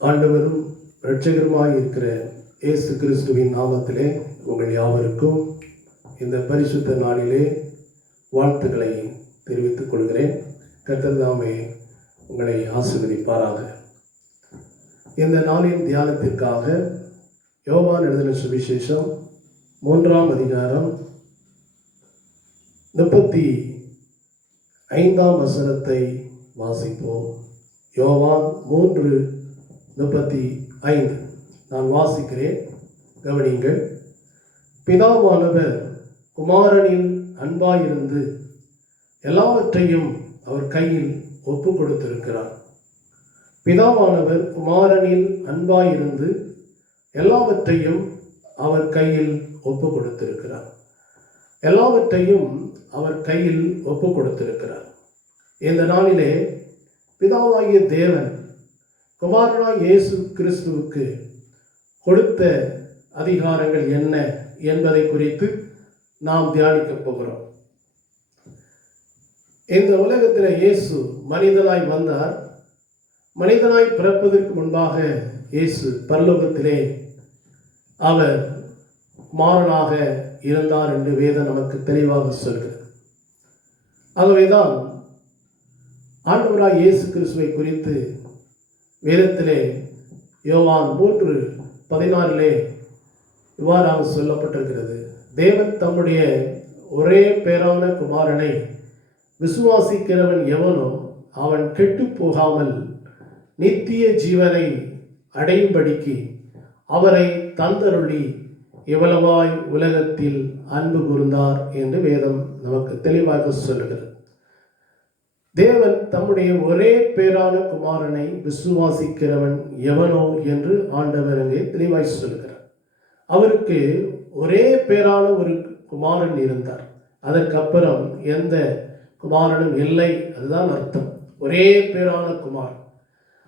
ஆண்டவரும் இரட்சகருமாய் இருக்கிற இயேசு கிறிஸ்துவின் நாமத்திலே உங்கள் யாவருக்கும் இந்த பரிசுத்த நாளிலே வாழ்த்துக்களை தெரிவித்துக் கொள்கிறேன். கர்த்தர் தாமே உங்களை ஆசீர்வதிப்பாராக. இந்த நாளின் தியானத்திற்காக யோவான் எழுதின சுவிசேஷம் 3ஆம் அதிகாரம் 35ஆம் வசனத்தை வாசிப்போம். யோவான் 3:35 நான் வாசிக்கிறேன், கவனிங்கள். பிதாவானவர் குமாரனில் அன்பாயிருந்து எல்லாவற்றையும் அவர் கையில் ஒப்பு கொடுத்திருக்கிறார். பிதாவானவர் குமாரனில் அன்பாயிருந்து எல்லாவற்றையும் அவர் கையில் ஒப்பு கொடுத்திருக்கிறார். எல்லாவற்றையும் அவர் கையில் ஒப்பு கொடுத்திருக்கிறார். இந்த நாளிலே பிதாவாகிய தேவன் குமாரனாய் இயேசு கிறிஸ்துவுக்கு கொடுத்த அதிகாரங்கள் என்ன என்பதை குறித்து நாம் தியானிக்க போகிறோம். இந்த உலகத்தில் இயேசு மனிதனாய் வந்தார். மனிதனாய் பிறப்பதற்கு முன்பாக இயேசு பரலோகத்திலே அவர் குமாரனாக இருந்தார் என்று வேதம் நமக்கு தெளிவாக சொல்கிறது. ஆகவேதான் ஆண்டவராய் இயேசு கிறிஸ்துவை குறித்து வேதத்திலே யோவான் 3:16 இவ்வாறாக சொல்லப்பட்டிருக்கிறது. தேவன் தம்முடைய ஒரே பேரான குமாரனை விசுவாசிக்கிறவன் எவனோ அவன் கெட்டு போகாமல் நித்திய ஜீவனை அடையும்படிக்கு அவரை தந்தருளி எவ்வளவாய் உலகத்தில் அன்பு கூர்ந்தார் என்று வேதம் நமக்கு தெளிவாக சொல்லுகிறது. தேவன் தம்முடைய ஒரே பேரான குமாரனை விசுவாசிக்கிறவன் எவனோ என்று ஆண்டவர் அங்கே தெளிவாய் சொல்கிறார். அவருக்கு ஒரே பேரான ஒரு குமாரன் இருந்தார். அதற்கப்புறம் எந்த குமாரனும் இல்லை, அதுதான் அர்த்தம். ஒரே பேரான குமாரன்.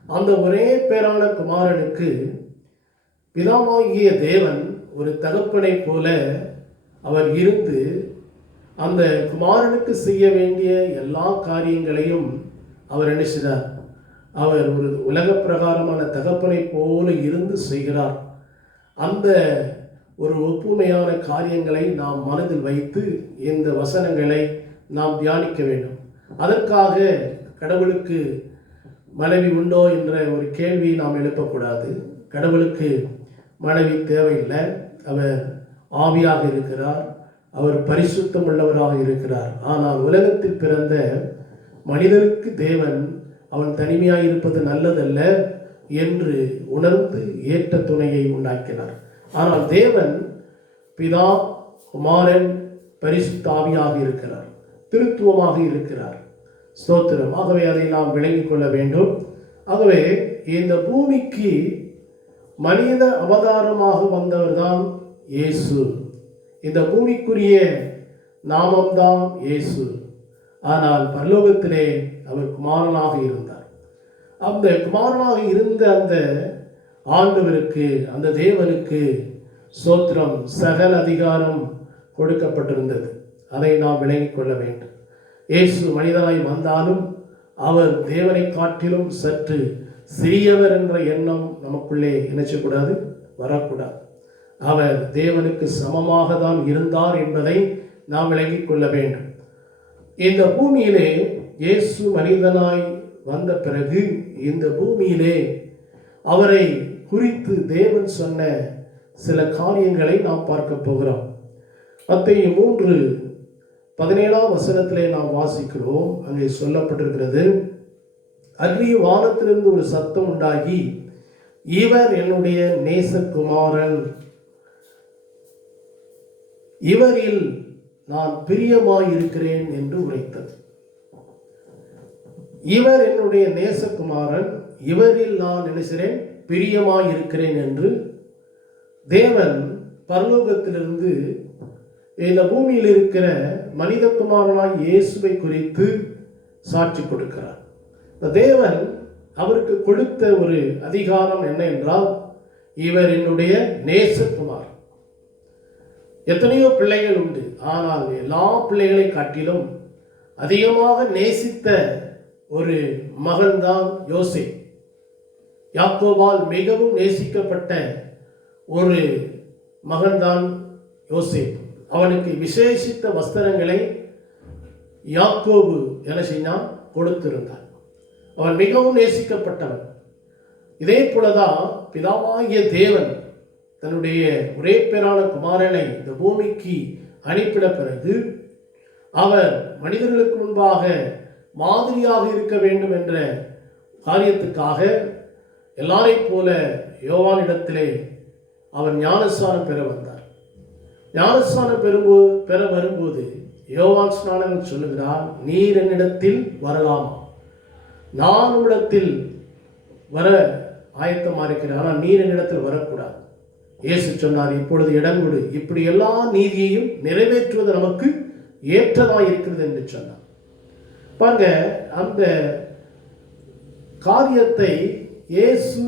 அந்த ஒரே பேரான குமாரனுக்கு பிதாவாகிய தேவன் ஒரு தகப்பனை போல அவர் இருந்து அந்த குமாரனுக்கு செய்ய வேண்டிய எல்லா காரியங்களையும் அவர் என்ன செய்தார்? அவர் ஒரு உலக பிரகாரமான தகப்பனை போல இருந்து செய்கிறார். அந்த ஒரு ஒப்புமையான காரியங்களை நாம் மனதில் வைத்து இந்த வசனங்களை நாம் தியானிக்க வேண்டும். அதற்காக கடவுளுக்கு மனைவி உண்டோ என்ற ஒரு கேள்வியை நாம் எழுப்பக்கூடாது. கடவுளுக்கு மனைவி தேவையில்லை. அவர் ஆவியாக இருக்கிறார், அவர் பரிசுத்தம் உள்ளவராக இருக்கிறார். ஆனால் உலகத்தில் பிறந்த மனிதனுக்கு தேவன் அவன் தனிமையாக இருப்பது நல்லதல்ல என்று உணர்ந்து ஏற்ற துணையை உண்டாக்கினார். ஆனால் தேவன் பிதா, குமாரன், பரிசுத்த ஆவியாக இருக்கிறார், திருத்துவமாக இருக்கிறார். ஸ்தோத்திரம். ஆகவே அதை நாம் விளங்கிக் கொள்ள வேண்டும். ஆகவே இந்த பூமிக்கு மனித அவதாரமாக வந்தவர் தான் இயேசு. இந்த பூமிக்குரிய நாமம்தான் இயேசு. ஆனால் பரலோகத்திலே அவர் குமாரனாக இருந்தார். அந்த குமாரனாக இருந்த அந்த ஆண்டவருக்கு, அந்த தேவனுக்கு ஸ்தோத்திரம், சகல அதிகாரம் கொடுக்கப்பட்டிருந்தது. அதை நாம் விளங்கிக் கொள்ள வேண்டும். இயேசு மனிதனாய் வந்தாலும் அவர் தேவனை காட்டிலும் சற்று சிறியவர் என்ற எண்ணம் நமக்குள்ளே நினைச்சக்கூடாது, வரக்கூடாது. அவர் தேவனுக்கு சமமாக தான் இருந்தார் என்பதை நாம் விளங்கிக் கொள்ள வேண்டும். இந்த பூமியிலே இயேசு மனிதனாய் வந்த பிறகு இந்த பூமியிலே அவரை குறித்து தேவன் சொன்ன சில காரியங்களை நாம் பார்க்க போகிறோம். மத்தேயு 3:17 வசனத்திலே நாம் வாசிக்கிறோம். அங்கே சொல்லப்பட்டிருக்கிறது, அக்னி வானத்திலிருந்து ஒரு சத்தம் உண்டாகி, இவர் என்னுடைய நேசகுமாரன், இவரில் நான் பிரியமாயிருக்கிறேன் என்று உரைத்தது. இவர் என்னுடைய நேசகுமாரன், இவரில் நான் நினைக்கிறேன் பிரியமாயிருக்கிறேன் என்று தேவன் பரலோகத்திலிருந்து இந்த பூமியில் இருக்கிற மனிதகுமாரனாய் இயேசுவை குறித்து சாட்சி கொடுக்கிறார். தேவன் அவருக்கு கொடுத்த ஒரு அதிகாரம் என்ன என்றால், இவர் என்னுடைய நேசகுமார். எத்தனையோ பிள்ளைகள் உண்டு, ஆனால் எல்லா பிள்ளைகளை காட்டிலும் அதிகமாக நேசித்த ஒரு மகன்தான் யோசேப்பு. யாக்கோபால் மிகவும் நேசிக்கப்பட்ட ஒரு மகன்தான் யோசேப்பு. அவனுக்கு விசேஷித்த வஸ்திரங்களை யாக்கோபு என்ன செய்தான், கொடுத்திருந்தான். அவன் மிகவும் நேசிக்கப்பட்டவன். இதே போலதான் பிதாவாகிய தேவன் தன்னுடைய ஒரே பேரான குமாரனை இந்த பூமிக்கு அனுப்பின பிறகு அவர் மனிதர்களுக்கு முன்பாக மாதிரியாக இருக்க வேண்டும் என்ற காரியத்துக்காக எல்லாரையும் போல யோவானிடத்திலே அவர் ஞானஸ்நானம் பெற வந்தார். ஞானஸ்நானம் பெற வரும்போது யோவான் ஸ்நானகன் சொல்லுகிறார், நீர் என்னிடத்தில் வரலாமா? நான் உம்மிடத்தில் வர ஆயத்தமாக இருக்கிறேன், ஆனால் நீர் என்னிடத்தில் வரக்கூடாது. இயேசு சொன்னார், இப்பொழுது இடம் கொடு, இப்படி எல்லா நீதியையும் நிறைவேற்றுவது நமக்கு ஏற்றதாக இருக்கிறது என்று சொன்னார். பாருங்க, அந்த காரியத்தை இயேசு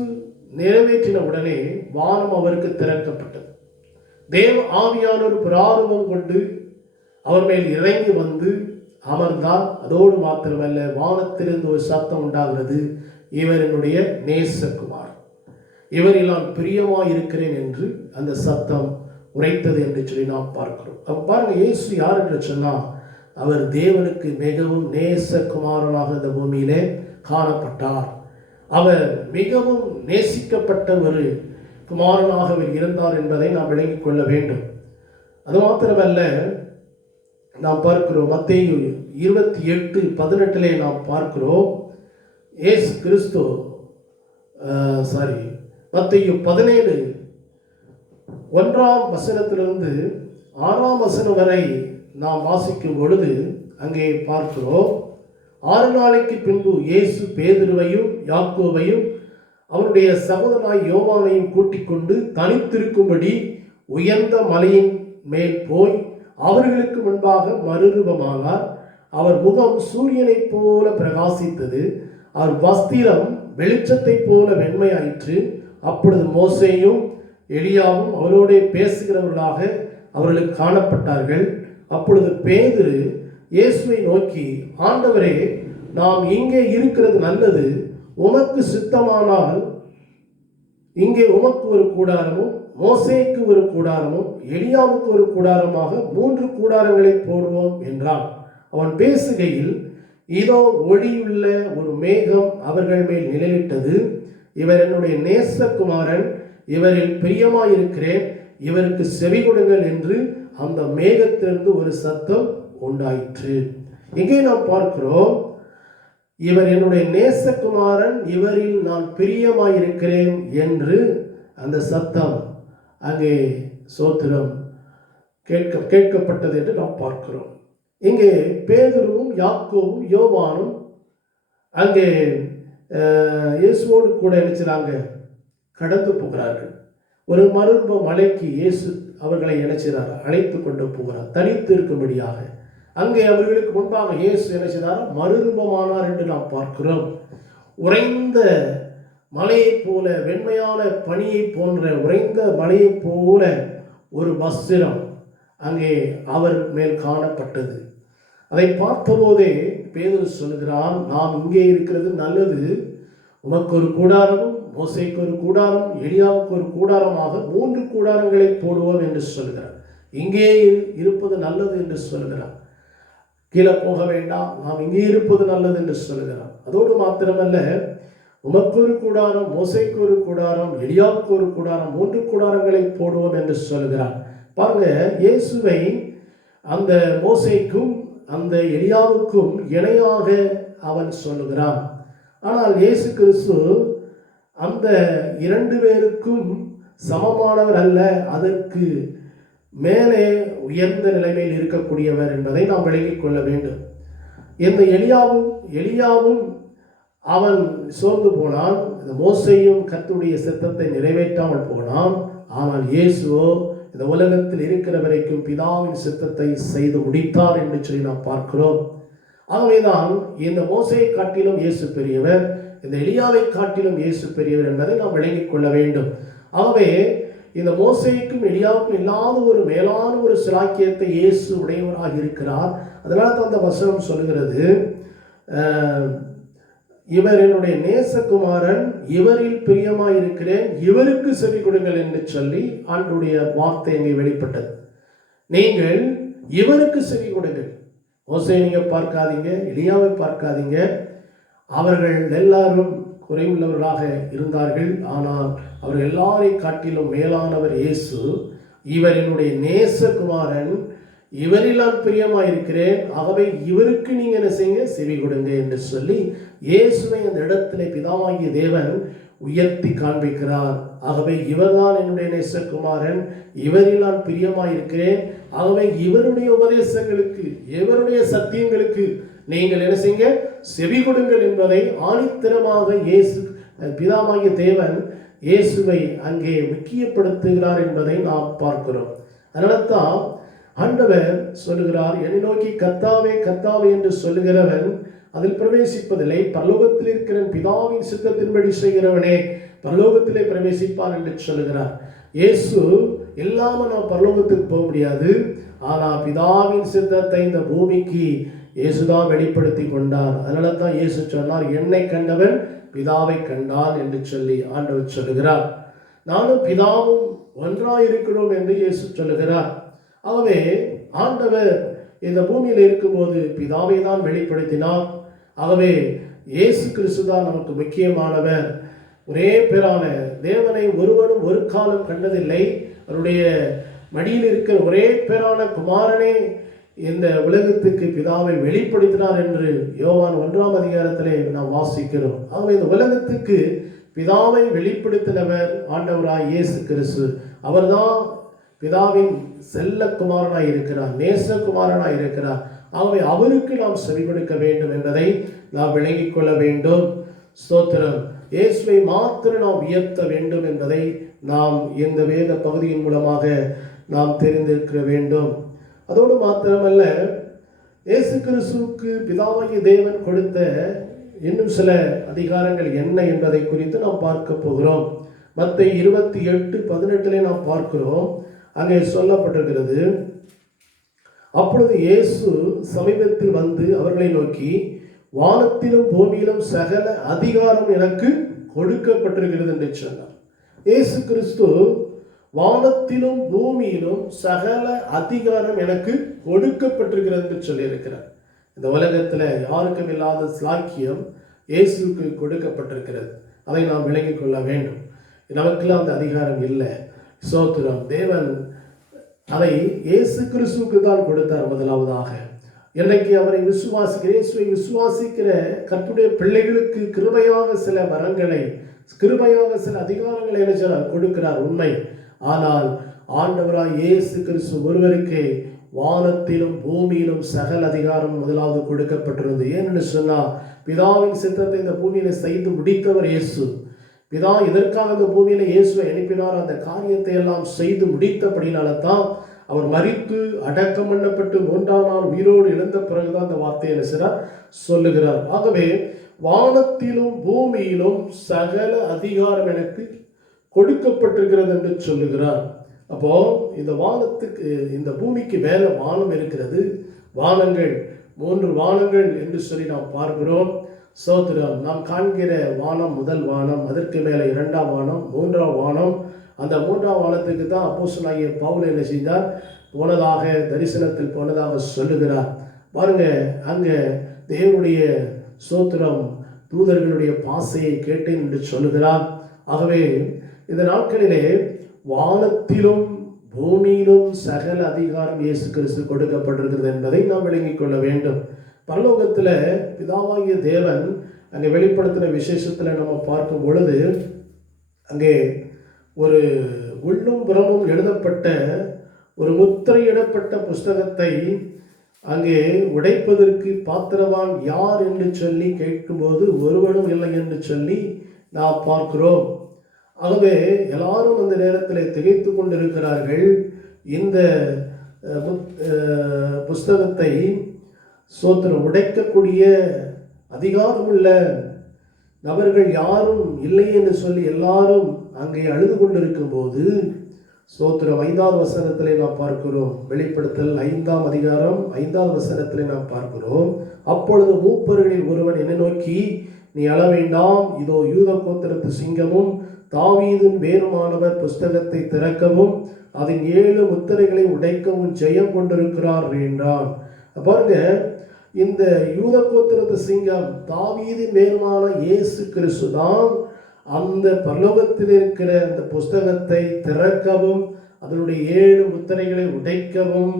நிறைவேற்றின உடனே வானம் அவருக்கு திறக்கப்பட்டது. தேவ ஆவியானவர் பிராரம்பம் கொண்டு அவர் மேல் இறங்கி வந்து அமர்ந்தார். அதோடு மாத்திரமல்ல, வானத்திலிருந்து ஒரு சத்தம் உண்டாகிறது, இவர் என்னுடைய நேசகுமார், இவரில் நான் பிரியமாய் இருக்கிறேன் என்று அந்த சத்தம் உரைத்தது என்று சொல்லி நாம் பார்க்கிறோம். அப்ப பாருங்க, இயேசு யார் என்று சொன்னா, அவர் தேவனுக்கு மிகவும் நேசகுமாரனாக இந்த பூமியிலே காணப்பட்டார். அவர் மிகவும் நேசிக்கப்பட்ட ஒரு குமாரனாக அவர் இருந்தார் என்பதை நாம் விளங்கிக் கொள்ள வேண்டும். அது மாத்திரமல்ல, நாம் பார்க்கிறோம் மத்தேயு 28:18 நாம் பார்க்கிறோம், இயேசு கிறிஸ்து மத்தேயு 17:1 6 வரை நாம் வாசிக்கும் பொழுது அங்கே பார்க்கிறோம், 6 நாளைக்கு பின்பு இயேசு பேதுருவையும் யாக்கோபையும் அவருடைய சகோதரனாய் யோவானையும் கூட்டிக் கொண்டு தனித்திருக்கும்படி உயர்ந்த மலையின் மேல் போய் அவர்களுக்கு முன்பாக மறுரூபமானார். அவர் முகம் சூரியனைப் போல பிரகாசித்தது, அவர் வஸ்திரம் வெளிச்சத்தைப் போல வெண்மையாயிற்று. அப்பொழுது மோசேயும் எலியாவும் அவரோட பேசுகிறவர்களாக அவர்களுக்கு காணப்பட்டார்கள். அப்பொழுது பேதுரு இயேசுவை நோக்கி, ஆண்டவரே, நாம் இங்கே இருக்கிறது நல்லது, உமக்கு சித்தமானால் இங்கே உமக்கு ஒரு கூடாரமும் மோசேக்கு ஒரு கூடாரமும் எலியாவுக்கு ஒரு கூடாரமாக 3 கூடாரங்களை போடுவோம் என்றான். அவன் பேசுகையில் இதோ ஒளியுள்ள ஒரு மேகம் அவர்கள் மேல் நிழலிட்டது. இவர் என்னுடைய நேசகுமாரன், இவரில் பிரியமாயிருக்கிறேன், இவருக்கு செவி கொடுங்கள் என்று அந்த மேகத்திலிருந்து ஒரு சத்தம் உண்டாயிற்று. இங்கே நாம் பார்க்கிறோம், இவர் என்னுடைய நேசகுமாரன், இவரில் நான் பிரியமாயிருக்கிறேன் என்று அந்த சத்தம் அங்கே சோத்திரம் கேட்கப்பட்டது என்று நாம் பார்க்கிறோம். இங்கே பேதுருவும் யாக்கோவும் யோவானும் அங்கே இயேசுவோடு கூட நினைச்சாங்க, கடந்து போகிறார்கள். ஒரு மறுரூப மலைக்கு இயேசு அவர்களை நினைச்சார், அழைத்து கொண்டு போகிறார் தனித்து இருக்கும்படியாக. அங்கே அவர்களுக்கு முன்பாக இயேசு நினைச்சார், மறுரூபமானார் என்று நாம் பார்க்கிறோம். உறைந்த மலையைப் போல, வெண்மையான பனியை போன்ற உறைந்த மலையைப் போல ஒரு வஸ்திரம் அங்கே அவர் மேல் காணப்பட்டது. அதை பார்த்தபோதே பேதுரு சொல்லுகிறான், நாம் இங்கே இருக்கிறது நல்லது, உமக்கு ஒரு கூடாரமும் மோசேக்கு ஒரு கூடாரம் எலியாவுக்கு ஒரு கூடாரமாக 3 கூடாரங்களை போடுவோம் என்று சொல்கிறார். இங்கே இருப்பது நல்லது என்று சொல்கிறார். கீழே போக வேண்டாம், நாம் இங்கே இருப்பது நல்லது என்று சொல்கிறார். அதோடு மாத்திரமல்ல, உமக்கு ஒரு கூடாரம் மோசேக்கு ஒரு கூடாரம் எலியாவுக்கு ஒரு கூடாரம் 3 கூடாரங்களை போடுவோம் என்று சொல்கிறார். பாருங்க, இயேசுவை அந்த மோசேக்கும் அந்த எலியாவுக்கும் இணையாக அவன் சொல்லுகிறான். ஆனால் இயேசு கிறிஸ்து அந்த 2 பேருக்கும் சமமானவர் அல்ல, அதற்கு மேலே உயர்ந்த நிலைமையில் இருக்கக்கூடியவர் என்பதை நாம் விளங்கிக் கொள்ள வேண்டும். இந்த எலியாவும் அவன் சோர்ந்து போனான், இந்த மோசேயும் கர்த்தருடைய சித்தத்தை நிறைவேற்றாமல் போனான். ஆனால் இயேசுவோ இந்த உலகத்தில் இருக்கிற வரைக்கும் பிதாவின் சித்தத்தை செய்து முடித்தார் என்று சொல்லி நாம் பார்க்கிறோம். ஆகவேதான் இந்த மோசேயை காட்டிலும் இயேசு பெரியவர், இந்த எலியாவை காட்டிலும் இயேசு பெரியவர் என்பதை நாம் விளங்கிக் கொள்ள வேண்டும். ஆகவே இந்த மோசேக்கும் எலியாவுக்கும் இல்லாத ஒரு மேலான ஒரு சிலாக்கியத்தை இயேசு உடையவராக இருக்கிறார். அதனால தான் அந்த வசனம் சொல்லுகிறது, இவர் என்னுடைய நேசகுமாரன், இவரில் பிரியமாயிருக்கிறேன், இவருக்கு செவி கொடுங்கள் என்று சொல்லி ஆண்டுடைய வார்த்தை அங்கே வெளிப்பட்டது. நீங்கள் இவருக்கு செவி கொடுங்கள். மோசேயை பார்க்காதீங்க, எலியாவை பார்க்காதீங்க. அவர்கள் எல்லாரும் குறைவுள்ளவர்களாக இருந்தார்கள். ஆனால் அவர் எல்லாரை காட்டிலும் மேலானவர் இயேசு. இவர் என்னுடைய நேசகுமாரன், இவரில் நான் பிரியமாயிருக்கிறேன், ஆகவே இவருக்கு நீங்க என்ன செய்யுங்க, செவி கொடுங்க என்று சொல்லி இயேசுவை அந்த இடத்திலே பிதாவாகிய தேவன் உயர்த்தி காண்பிக்கிறார். ஆகவே இவர்தான் என்னுடைய நேசகுமாரன், இவரில் நான் பிரியமாயிருக்கிறேன், ஆகவே இவருடைய உபதேசங்களுக்கு, இவருடைய சத்தியங்களுக்கு நீங்கள் என்ன செய்யுங்க, செவி கொடுங்கள் என்பதை ஆணித்தரமாக இயேசு பிதாவாகிய தேவன் இயேசுவை அங்கே முக்கியப்படுத்துகிறார் என்பதை நாம் பார்க்கிறோம். அதனால தான் ஆண்டவர் சொல்லுகிறார், என்னை நோக்கி கர்த்தாவே கர்த்தாவே என்று சொல்லுகிறவன் அதில் பிரவேசிப்பதில்லை, பரலோகத்தில் இருக்கிற பிதாவின் சித்தத்தின்படி செய்கிறவனே பரலோகத்திலே பிரவேசிப்பான் என்று சொல்லுகிறார். இயேசு இல்லாம நான் பரலோகத்துக்கு போக முடியாது. ஆனால் பிதாவின் சித்தத்தை இந்த பூமிக்கு இயேசுதான் வெளிப்படுத்தி கொண்டார். அதனால தான் இயேசு சொன்னார், என்னை கண்டவன் பிதாவை கண்டான் என்று சொல்லி ஆண்டவர் சொல்லுகிறார். நானும் பிதாவும் ஒன்றாயிருக்கிறோம் என்று இயேசு சொல்லுகிறார். ஆகவே ஆண்டவர் இந்த பூமியில் இருக்கும்போது பிதாவை தான் வெளிப்படுத்தினார். ஆகவே இயேசு கிறிஸ்து தான் நமக்கு முக்கியமானவர். ஒரே பேரான தேவனை ஒருவனும் ஒரு காலம் கண்டதில்லை. அவருடைய மடியில் இருக்கிற ஒரே பேரான குமாரனே இந்த உலகத்துக்கு பிதாவை வெளிப்படுத்தினார் என்று யோவான் 1ஆம் அதிகாரத்திலே நாம் வாசிக்கிறோம். ஆகவே இந்த உலகத்துக்கு பிதாவை வெளிப்படுத்தினவர் ஆண்டவராய் இயேசு கிறிஸ்து. அவர்தான் பிதாவின் செல்ல குமாரனாய் இருக்கிறார், நேசகுமாரனாய் இருக்கிறார். ஆகவே அவருக்கு நாம் செவி கொடுக்க வேண்டும் என்பதை நாம் விளங்கிக் கொள்ள வேண்டும். ஸ்தோத்திரம். இயேசுவை மாத்திரம் நாம் உயர்த்த வேண்டும் என்பதை நாம் இந்த வேத பகுதியின் மூலமாக நாம் தெரிந்திருக்க வேண்டும். அதோடு மாத்திரமல்ல, இயேசு கிறிஸ்துவுக்கு பிதாவாகிய தேவன் கொடுத்த இன்னும் சில அதிகாரங்கள் என்ன என்பதை குறித்து நாம் பார்க்க போகிறோம். மத்தேயு 28:18 நாம் பார்க்கிறோம். அங்கே சொல்லப்பட்டிருக்கிறது, அப்பொழுது இயேசு சமீபத்தில் வந்து அவர்களை நோக்கி, வானத்திலும் பூமியிலும் சகல அதிகாரம் எனக்கு கொடுக்கப்பட்டிருக்கிறது என்று சொன்னார். இயேசு கிறிஸ்து வானத்திலும் பூமியிலும் சகல அதிகாரம் எனக்கு கொடுக்கப்பட்டிருக்கிறது என்று சொல்லியிருக்கிறார். இந்த உலகத்தில் யாருக்கும் இல்லாத ஸ்லாக்கியம் இயேசுக்கு கொடுக்கப்பட்டிருக்கிறது. அதை நாம் விளங்கிக் கொள்ள வேண்டும். நமக்கெல்லாம் அந்த அதிகாரம் இல்லை. சோத்திரம். தேவன் அதை இயேசு கிறிஸ்துவுக்கு தான் கொடுத்தார் முதலாவதாக. இன்றைக்கு அவரை இயேசுவை விசுவாசிக்கிற கர்த்தருடைய பிள்ளைகளுக்கு கிருபையாக சில வரங்களை, கிருபையாக சில அதிகாரங்களை என்ன கொடுக்கிறார், உண்மை. ஆனால் ஆண்டவராய் இயேசு கிறிஸ்து ஒருவருக்கு வானத்திலும் பூமியிலும் சகல அதிகாரம் முதலாவது கொடுக்கப்பட்டிருந்தது. ஏன்னு சொன்னா, பிதாவின் சித்தத்தை இந்த பூமியில செய்து முடித்தவர் இயேசு. பிதா இதற்காக இந்த பூமியில இயேசுவை அனுப்பினார். அந்த காரியத்தை எல்லாம் செய்து முடித்தபடினால தான் அவர் மரித்து அடக்கம் பண்ணப்பட்டு 3ஆம் நாள் உயிரோடு எழுந்த பிறகுதான் அந்த வார்த்தையை என்ன சொல்லுகிறார். ஆகவே வானத்திலும் பூமியிலும் சகல அதிகாரம் எனக்கு கொடுக்கப்பட்டிருக்கிறது என்று சொல்லுகிறார். அப்போ இந்த வானத்துக்கு, இந்த பூமிக்கு மேல வானம் இருக்கிறது. வானங்கள் 3 வானங்கள் என்று சொல்லி நாம் பார்க்கிறோம். சோத்திரம். நாம் காண்கிற வானம் முதல் வானம், அதற்கு மேலே 2ஆம் வானம், 3ஆம் வானம். அந்த 3ஆம் வானத்துக்கு தான் அப்போஸ்தலனாகிய பவுல் என்ன செய்தார், போனதாக, தரிசனத்தில் போனதாக சொல்லுகிறார். பாருங்க, அங்க தேவனுடைய சோத்திரம் தூதர்களுடைய பாசையை கேட்டேன் என்று சொல்லுகிறார். ஆகவே இந்த நாட்களிலே வானத்திலும் பூமியிலும் சகல அதிகாரம் இயேசு கிறிஸ்து கொடுக்கப்பட்டிருக்கிறது என்பதை நாம் விளங்கிக் கொள்ள வேண்டும். பரலோகத்தில் பிதாவாகிய தேவன் அங்கே வெளிப்படுத்தின விசேஷத்தில் நம்ம பார்க்கும் பொழுது, அங்கே ஒரு உள்ளும் புறமும் எழுதப்பட்ட ஒரு முத்திரையிடப்பட்ட புஸ்தகத்தை அங்கே உடைப்பதற்கு பாத்திரவான் யார் என்று சொல்லி கேட்கும்போது ஒருவனும் இல்லை என்று சொல்லி நாம் பார்க்கிறோம். ஆகவே எல்லாரும் அந்த நேரத்தில் திகைத்து கொண்டிருக்கிறார்கள். இந்த புஸ்தகத்தை சோத்திரம் உடைக்கக்கூடிய அதிகாரமுள்ள நபர்கள் யாரும் இல்லை என்று சொல்லி எல்லாரும் அங்கே அழுது கொண்டிருக்கும் போது, சோத்திரம் 5ஆம் வசனத்திலே நாம் பார்க்கிறோம். வெளிப்படுத்தல் 5ஆம் அதிகாரம் 5ஆம் வசனத்திலே நாம் பார்க்கிறோம். அப்பொழுது மூப்பர்களில் ஒருவன் என்னை நோக்கி, நீ அழ வேண்டாம், இதோ யூத கோத்திரத்து சிங்கமும் தாவீதின் வேறுமானவர் புஸ்தகத்தை திறக்கவும் அதன் 7 முத்திரைகளை உடைக்கவும் ஜெயம் கொண்டிருக்கிறார் என்றான். பாருங்க, இந்த யூத கோத்திரத்து சிங்கம் தாவீதின் வேறுமான இயேசு கிறிஸ்து தான் அந்த பரலோகத்தில் இருக்கிற அந்த புஸ்தகத்தை திறக்கவும் அதனுடைய 7 முத்திரைகளை உடைக்கவும்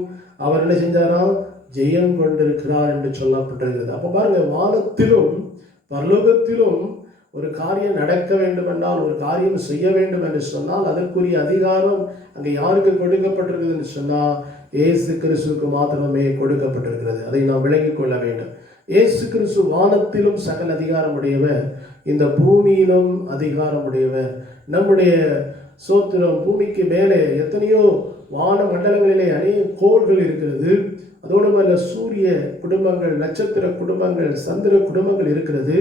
அவர் என்ன செஞ்சாராம்? ஜெயம் கொண்டிருக்கிறார் என்று சொல்லப்பட்டிருக்கிறது. அப்போ பாருங்க, வானத்திலும் பரலோகத்திலும் ஒரு காரியம் நடக்க வேண்டும் என்றால், ஒரு காரியம் செய்ய வேண்டும் என்று சொன்னால் அதற்குரிய அதிகாரம் அங்கே யாருக்கு கொடுக்கப்பட்டிருக்கிறது என்று சொன்னால் இயேசு கிறிஸ்துவுக்கு மாத்திரமே கொடுக்கப்பட்டிருக்கிறது. அதை நாம் விளங்கிக் கொள்ள வேண்டும். இயேசு கிறிஸ்து வானத்திலும் சகல அதிகாரம் உடையவர், இந்த பூமியிலும் அதிகாரம் உடையவர். நம்முடைய சோத்திரம், பூமிக்கு மேலே எத்தனையோ வான மண்டலங்களிலே அநேக கோள்கள் இருக்கிறது. அதோடு மேல சூரிய குடும்பங்கள், நட்சத்திர குடும்பங்கள், சந்திர குடும்பங்கள் இருக்கிறது.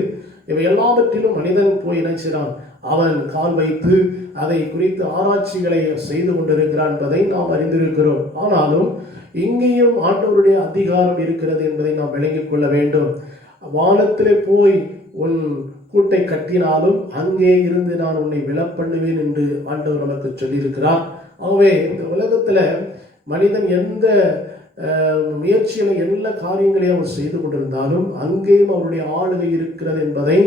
இவை எல்லாவற்றிலும் மனிதன் போய் நினைச்சான், அவன் கால் வைத்து அதை குறித்து ஆராய்ச்சிகளை செய்து கொண்டிருக்கிறான் என்பதை நாம் அறிந்திருக்கிறோம். ஆனாலும் இங்கேயும் ஆண்டவருடைய அதிகாரம் இருக்கிறது என்பதை நாம் விளங்கிக் கொள்ள வேண்டும். வானத்திலே போய் உன் கூட்டை கட்டினாலும் அங்கே இருந்து நான் உன்னை விழப்பண்ணுவேன் என்று ஆண்டவர் நமக்கு சொல்லியிருக்கிறார். ஆகவே இந்த உலகத்தில் மனிதன் எந்த முயற்சியில எல்லா காரியங்களையும் அவர் செய்து கொண்டிருந்தாலும் அங்கேயும் அவருடைய ஆளுகை இருக்கிறது என்பதை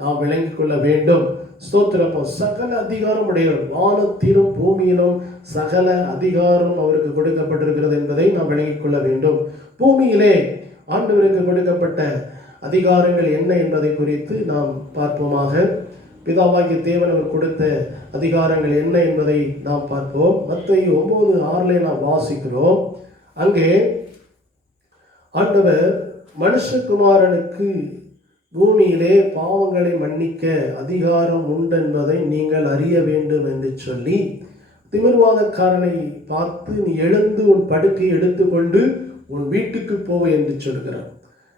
நாம் விளங்கிக் கொள்ள வேண்டும். ஸ்தோத்திரம். சகல அதிகாரம் உடையவர், வானத்திலும் பூமியிலும் சகல அதிகாரம் அவருக்கு கொடுக்கப்பட்டிருக்கிறது என்பதை நாம் விளங்கிக் கொள்ள வேண்டும். பூமியிலே ஆண்டவருக்கு கொடுக்கப்பட்ட அதிகாரங்கள் என்ன என்பதை குறித்து நாம் பார்ப்போமாக. பிதாவாகிய தேவன் அவர் கொடுத்த அதிகாரங்கள் என்ன என்பதை நாம் பார்ப்போம். மத்தேயு 9:6 நாம் வாசிக்கிறோம். அங்கே ஆண்டவர் மனுஷகுமாரனுக்கு பூமியிலே பாவங்களை மன்னிக்க அதிகாரம் உண்டென்பதை நீங்கள் அறிய வேண்டும் என்று சொல்லி திமிர்வாதக்காரனை பார்த்து, நீ எழுந்து உன் படுக்கையை எடுத்துக்கொண்டு உன் வீட்டுக்கு போக என்று சொல்கிறார்.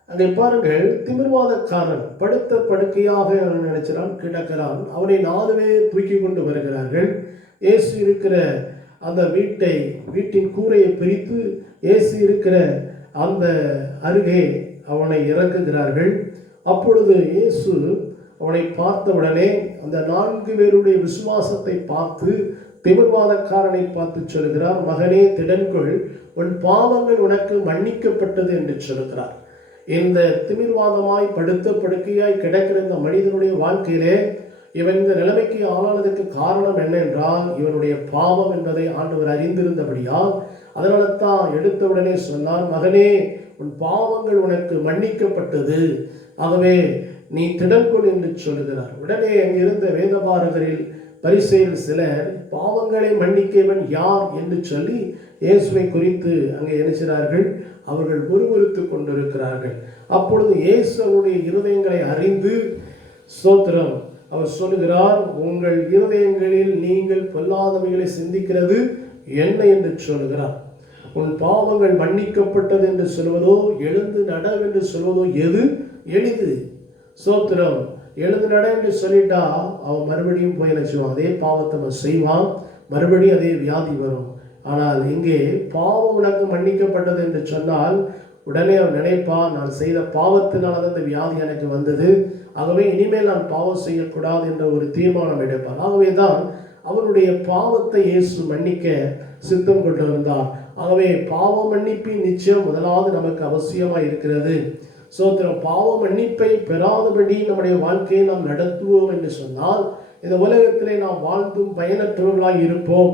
அங்கே பாருங்கள், திமிர்வாதக்காரன் படுத்த படுக்கையாக நினைச்சான், கிடக்கிறான். அவனை 4 பேர் தூக்கி கொண்டு வருகிறார்கள். இயேசு இருக்கிற அந்த வீட்டின் கூரையை பிரித்து இயேசு இருக்கிற அந்த அருகே அவனை இறக்குகிறார்கள். அப்பொழுது இயேசு அவனை பார்த்தவுடனே அந்த 4 பேருடைய விசுவாசத்தை பார்த்து திமிர்வாதக்காரனை பார்த்து சொல்கிறார், மகனே திடன்கொள், உன் பாவங்கள் உனக்கு மன்னிக்கப்பட்டது என்று சொல்கிறார். இந்த திமிர்வாதமாய் படுத்த படுக்கையாய் கிடக்கிற இந்த மனிதனுடைய வாழ்க்கையிலே இவன் இந்த நிலைமைக்கு ஆளானதுக்கு காரணம் என்ன என்றால், இவனுடைய பாவம் என்பதை ஆண்டவர் அறிந்திருந்தபடியால் அதனால தான் எடுத்தவுடனே சொன்னார், மகனே உன் பாவங்கள் உனக்கு மன்னிக்கப்பட்டது, ஆகவே நீ திடன்கொள் என்று சொல்லுகிறார். உடனே அங்கிருந்த வேதபாரகரில் பரிசேயர் சிலர் பாவங்களை மன்னிக்கவன் யார் என்று சொல்லி இயேசுவை குறித்து அங்கே நினைக்கிறார்கள். அவர்கள் முறுமுறுத்து கொண்டிருக்கிறார்கள். அப்பொழுது இயேசு அவருடைய இருதயங்களை அறிந்து, ஸ்தோத்திரம், அவர் சொல்லுகிறார், உங்கள் இருதயங்களில் நீங்கள் பொல்லாதவைகளை சிந்திக்கிறது என்ன என்று சொல்லுகிறார். உன் பாவங்கள் மன்னிக்கப்பட்டது என்று சொல்வதோ எழுந்து நட என்று சொல்வதோ எது எளிது? ஸ்தோத்திரம். எழுந்து நட என்று சொல்லிட்டா அவன் மறுபடியும் போய் நினைச்சுவான், அதே பாவத்தை அவன் செய்வான், மறுபடியும் அதே வியாதி வரும். ஆனால் இங்கே பாவம் உனக்கு மன்னிக்கப்பட்டது என்று சொன்னால் உடனே அவன் நினைப்பான், நான் செய்த பாவத்தினால தான் இந்த வியாதி எனக்கு வந்தது, ஆகவே இனிமேல் நான் பாவம் செய்யக்கூடாது என்ற ஒரு தீர்மானம் எடுப்பான். ஆகவே தான் அவனுடைய பாவத்தை இயேசு மன்னிக்க சித்தம் கொண்டிருந்தார். ஆகவே பாவ மன்னிப்பின் நிச்சயம் முதலாவது நமக்கு அவசியமாக இருக்கிறது. சோத்திரம். பாவ மன்னிப்பை பெறாதபடி நம்முடைய வாழ்க்கையை நாம் நடத்துவோம் என்று சொன்னால் இந்த உலகத்திலே நாம் வாழ்ந்தும் பயனற்றவர்களாக இருப்போம்.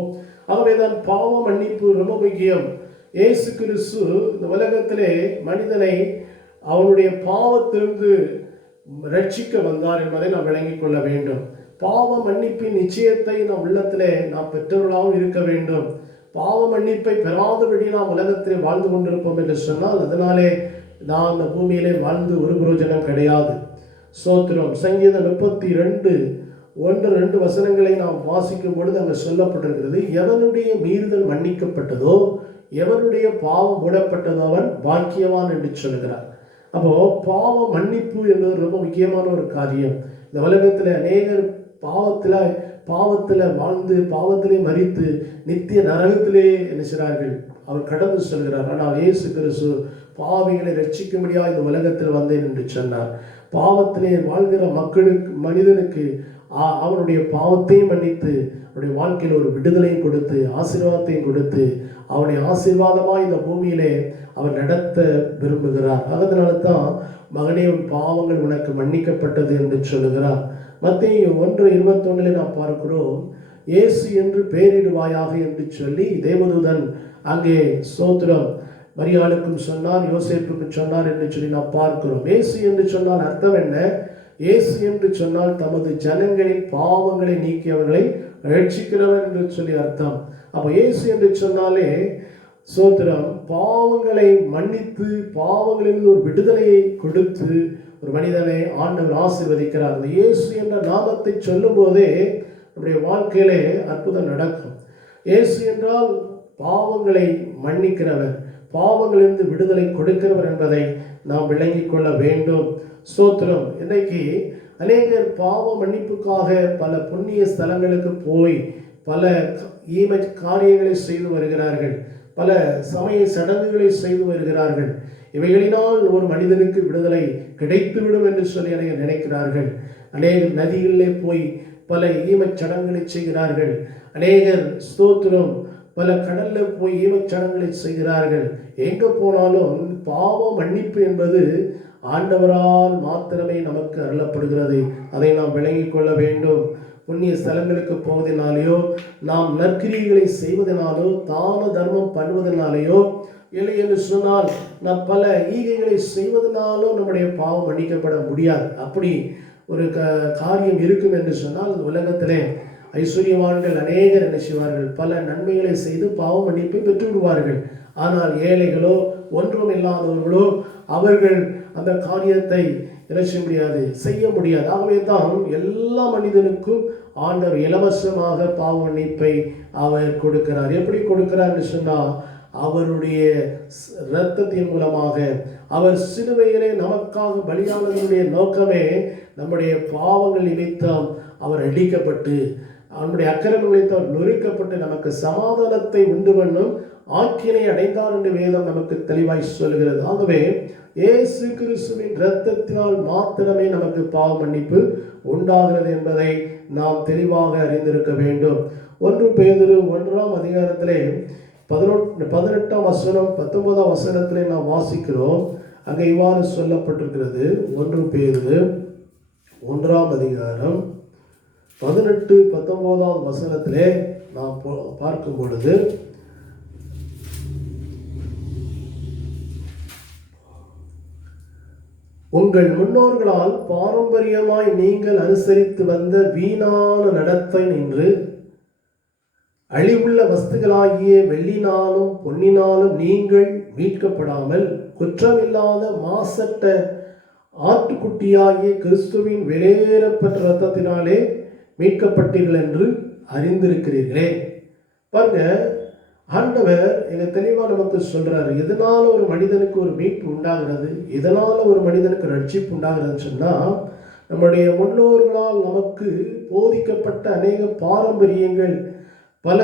ஆகவேதான் பாவ மன்னிப்பு ரொம்ப முக்கியம். இயேசு கிறிஸ்து இந்த உலகத்திலே மனிதனை அவனுடைய பாவத்திலிருந்து ரட்சிக்க வந்தார் என்பதை நாம் விளங்கிக் கொள்ள வேண்டும். பாவ மன்னிப்பின் நிச்சயத்தை நம் உள்ளத்திலே நாம் பெற்றவர்களாகவும் இருக்க வேண்டும். பாவ மன்னிப்பை பெறாதபடி நாம் உலகத்திலே வாழ்ந்து கொண்டிருப்போம் என்று சொன்னால் அதனாலே நான் அந்த பூமியிலே வாழ்ந்து ஒரு பிரயோஜனம் கிடையாது. ஸ்தோத்திரம். சங்கீதம் 32:1-2 வசனங்களை நாம் வாசிக்கும் பொழுது அங்கே சொல்லப்பட்டிருக்கிறது, எவனுடைய மீறுதல் மன்னிக்கப்பட்டதோ எவனுடைய பாவம் மூடப்பட்டதோ அவன் பாக்கியவான் என்று சொல்கிறார். அப்போ பாவ மன்னிப்பு என்பது ரொம்ப முக்கியமான ஒரு காரியம். இந்த உலகத்தில் அநேகர் பாவத்தில் வாழ்ந்து பாவத்திலே மரித்து நித்திய நரகத்திலே நினைக்கிறார்கள், அவர் கடந்து செல்கிறார். ஆனால் இயேசு கிறிஸ்து பாவிகளை ரட்சிக்க முடியாது இந்த உலகத்தில் வந்தேன் என்று சொன்னார். பாவத்திலே வாழ்கிற மனிதனுக்கு அவனுடைய பாவத்தையும் மன்னித்து அவனுடைய வாழ்க்கையில் ஒரு விடுதலையும் கொடுத்து ஆசீர்வாதத்தையும் கொடுத்து அவனை ஆசீர்வாதமாக இந்த பூமியிலே அவர் நடத்த விரும்புகிறார். அதனால தான் மகனே உன் பாவங்கள் உனக்கு மன்னிக்கப்பட்டது என்று சொல்லுகிறார். மத்தேயு 1:21 நாம் பார்க்கிறோம், இயேசு என்று பெயரிடுவாயாக என்று சொல்லி தேவதூதன் அங்கே ஸ்தோத்திரம் மரியாளுக்கும் சொன்னார், யோசேப்புக்கும் சொன்னார் என்று சொல்லி நாம் பார்க்கிறோம். இயேசு என்று சொன்னால் அர்த்தம் என்ன? இயேசு என்று சொன்னால் தமது ஜனங்களின் பாவங்களை நீக்கியவர்களை ரட்சிக்கிறவர் என்று சொல்லி அர்த்தம். அப்போ இயேசு என்று சொன்னாலே சோத்திரம் பாவங்களை மன்னித்து பாவங்களிலிருந்து ஒரு விடுதலையை கொடுத்து ஒரு மனிதனை ஆண்டவர் ஆசீர்வதிக்கிறார். அந்த இயேசு என்ற நாமத்தை சொல்லும் போதே நம்முடைய வாழ்க்கையிலே அற்புதம் நடக்கும். இயேசு என்றால் பாவங்களை மன்னிக்கிறவர், பாவங்களிலிருந்து விடுதலை கொடுக்கிறவர் என்பதை நாம் விளங்கிக் கொள்ள வேண்டும். ஸ்தோத்திரம். இன்னைக்கு அநேகர் பாவ மன்னிப்புக்காக பல புண்ணிய ஸ்தலங்களுக்கு போய் பல ஈம காரியங்களை செய்து வருகிறார்கள், பல சமய சடங்குகளை செய்து வருகிறார்கள். இவைகளினால் ஒரு மனிதனுக்கு விடுதலை கிடைத்துவிடும் என்று சொல்லி அநேகர் நினைக்கிறார்கள். அநேகர் நதிகளிலே போய் பல ஈமச் சடங்குகளை செய்கிறார்கள். அநேகர் ஸ்தோத்திரம் பல கடல்ல போய் ஈமச் சடங்குகளை செய்கிறார்கள். எங்க போனாலும் பாவ மன்னிப்பு என்பது ஆண்டவரால் மாத்திரமே நமக்கு அருளப்படுகிறது. அதை நாம் விளங்கிக் கொள்ள வேண்டும். புண்ணிய ஸ்தலங்களுக்கு போவதனாலேயோ நாம் நற்கிரியைகளை செய்வதனாலோ தான தர்மம் பண்ணுவதனாலேயோ இல்லை என்று சொன்னால் நாம் பல ஈகைகளை செய்வதனாலோ நம்முடைய பாவம் மன்னிக்கப்பட முடியாது. அப்படி ஒரு காரியம் இருக்கும் என்று சொன்னால் இந்த உலகத்திலே ஐஸ்வர்யவான்கள் அநேகர் என்ன செய்வார்கள்? பல நன்மைகளை செய்து பாவ மன்னிப்பை பெற்று விடுவார்கள். ஆனால் ஏழைகளோ ஒன்றும் இல்லாதவர்களோ அவர்கள் அந்த காரியத்தை செய்ய முடியாது. ஆகவே தான் எல்லா மனிதனுக்கும் ஆண்டவர் இலவசமாக பாவ மன்னிப்பை அவர் கொடுக்கிறார். எப்படி கொடுக்கிறார் என்று சொன்னால் அவருடைய இரத்தத்தின் மூலமாக அவர் சிலுவையிலே நமக்காக பலியானதனுடைய நோக்கமே நம்முடைய பாவங்கள் நிமித்தம் அவர் அடிக்கப்பட்டு அவனுடைய அக்கிரமங்கள் நிமித்தம் நொறுக்கப்பட்டு நமக்கு சமாதானத்தை உண்டு பண்ணும் ஆக்கினை அடைந்தார் என்று வேதம் நமக்கு தெளிவாய் சொல்கிறது. ஆகவே இயேசு கிறிஸ்துவின் இரத்தத்தினால் மாத்திரமே நமக்கு பாவ மன்னிப்பு உண்டாகிறது என்பதை நாம் தெளிவாக அறிந்திருக்க வேண்டும். 1 பேதுரு 1ஆம் அதிகாரத்திலே 18ஆம் வசனம் 19ஆம் வசனத்திலே நாம் வாசிக்கிறோம். அங்கே இவ்வாறு சொல்லப்பட்டிருக்கிறது. 1 பேதுரு 1ஆம் அதிகாரம் 18-19ஆம் வசனத்திலே நாம் பார்க்கும் பொழுது, உங்கள் முன்னோர்களால் பாரம்பரியமாய் நீங்கள் அனுசரித்து வந்த வீணான நடத்தை நின்று அழிவுள்ள வஸ்துகளாகிய வெள்ளினாலும் பொன்னினாலும் நீங்கள் மீட்கப்படாமல் குற்றமில்லாத மாசற்ற ஆட்டுக்குட்டியாகிய கிறிஸ்துவின் வெளியேறப்பட்ட இரத்தத்தினாலே மீட்கப்பட்டீர்கள் என்று அறிந்திருக்கிறீர்களே. பாருங்க, ஆண்டவர் எங்க தெளிவா நமக்கு சொல்றாரு, எதனால ஒரு மனிதனுக்கு ஒரு மீட்பு உண்டாகிறது, எதனால ஒரு மனிதனுக்கு ரட்சிப்பு உண்டாகிறதுன்னு சொன்னா நம்முடைய முன்னோர்களால் நமக்கு போதிக்கப்பட்ட அநேக பாரம்பரியங்கள், பல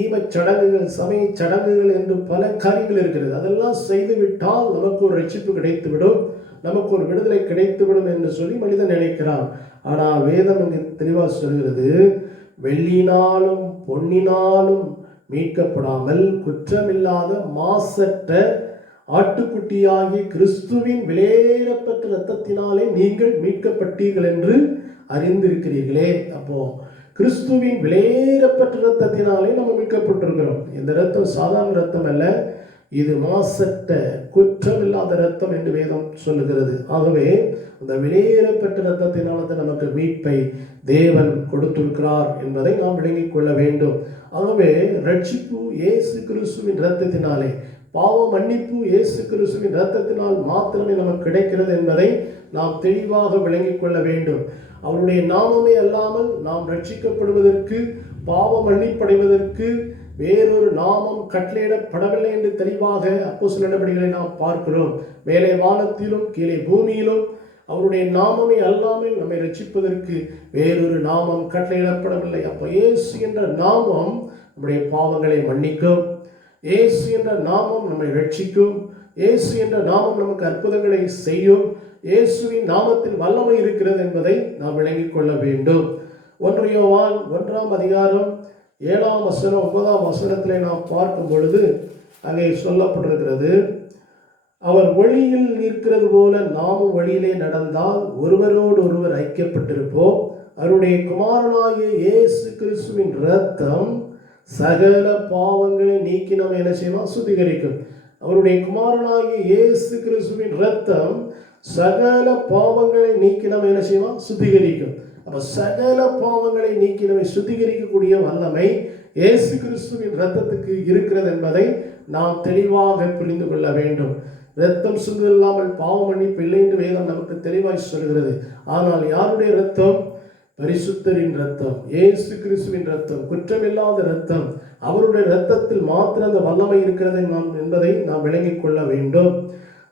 ஈமச் சடங்குகள், சமய சடங்குகள் என்று பல காரியங்கள் இருக்கிறது. அதெல்லாம் செய்துவிட்டால் நமக்கு ஒரு ரட்சிப்பு கிடைத்துவிடும், நமக்கு ஒரு விடுதலை கிடைத்துவிடும் என்று சொல்லி மனிதன் நினைக்கிறான். ஆனால் வேதம் இங்கு தெளிவாக சொல்கிறது, வெள்ளினாலும் பொன்னினாலும் மீட்கப்படாமல் குற்றமில்லாத மாசற்ற ஆட்டுக்குட்டியாகிய கிறிஸ்துவின் விலையேறப்பட்ட இரத்தத்தினாலே நீங்கள் மீட்கப்பட்டீர்கள் என்று அறிந்திருக்கிறீர்களே. அப்போ கிறிஸ்துவின் விலையேறப்பட்ட இரத்தத்தினாலே நம்ம மீட்கப்பட்டிருக்கிறோம். இந்த இரத்தம் சாதாரண இரத்தம் அல்ல, இது மாசற்ற குற்றமில்லாத இரத்தம் என்று வேதம் சொல்லுகிறது. ஆகவே அந்த விலையேறப்பட்ட இரத்தத்தினால நமக்கு மீட்பை தேவன் கொடுத்திருக்கிறார் என்பதை நாம் விளங்கிக் கொள்ள வேண்டும். ஆகவே ரட்சிப்பு இயேசு கிறிஸ்துவின் இரத்தத்தினாலே, பாவ மன்னிப்பு இயேசு கிறிஸ்துவின் இரத்தத்தினால் மாத்திரமே நமக்கு கிடைக்கிறது என்பதை நாம் தெளிவாக விளங்கிக் கொள்ள வேண்டும். அவருடைய நாமமே அல்லாமல் நாம் ரட்சிக்கப்படுவதற்கு, பாவ மன்னிப்படைவதற்கு வேறொரு நாமம் கட்டளையிடப்படவில்லை என்று தெளிவாக அப்போஸ்தலர் நடபடிகளை நாம் பார்க்கிறோம். மேலே வானத்திலும் கீழே பூமியிலும் அவருடைய நாமமே அல்லாமல் நம்மை ரட்சிப்பதற்கு வேறொரு நாமம் கட்டளையிடப்படவில்லை. அப்போ இயேசு என்ற நாமம் நம்முடைய பாவங்களை மன்னிக்கும், இயேசு என்ற நாமம் நம்மை ரட்சிக்கும், இயேசு என்ற நாமம் நமக்கு அற்புதங்களை செய்யும், இயேசுவின் நாமத்தில் வல்லமை இருக்கிறது என்பதை நாம் விளங்கிக் கொள்ள வேண்டும். 1 யோவான் 1ஆம் அதிகாரம் 7ஆம் வசனம் 9ஆம் வசனத்திலே நாம் பார்க்கும் பொழுது அங்கே சொல்லப்பட்டிருக்கிறது, அவர் வழியில் நிற்கிறது போல நாமும் வழியிலே நடந்தால் ஒருவரோடு ஒருவர் ஐக்கியப்பட்டிருப்போம். அவருடைய குமாரனாகிய இயேசு கிறிஸ்துவின் இரத்தம் சகல பாவங்களை நீக்கி நம்ம என்ன செய்யணும்? சுத்திகரிக்கும். அவருடைய குமாரனாகிய இயேசு கிறிஸ்துவின் இரத்தம் சகல பாவங்களை நீக்கி நம்ம என்ன செய்யணும்? சுத்திகரிக்கும். அப்ப சகல பாவங்களை நீக்கி நம்மை சுத்திகரிக்கக்கூடிய வல்லமை இயேசு கிறிஸ்துவின் இரத்தத்துக்கு இருக்கிறது என்பதை நாம் தெளிவாக புரிந்து கொள்ள வேண்டும். இரத்தம் சிந்துதலில்லாமல் பாவ மன்னிப்பு இல்லை என்று வேதம் நமக்கு தெளிவாய் சொல்கிறது. ஆனால் யாருடைய இரத்தம்? பரிசுத்தரின் இரத்தம், இயேசு கிறிஸ்துவின் இரத்தம், குற்றமில்லாத இரத்தம். அவருடைய இரத்தத்தில் மாத்திரம் அந்த வல்லமை இருக்கிறது என்பதை நாம் விளங்கிக் கொள்ள வேண்டும்.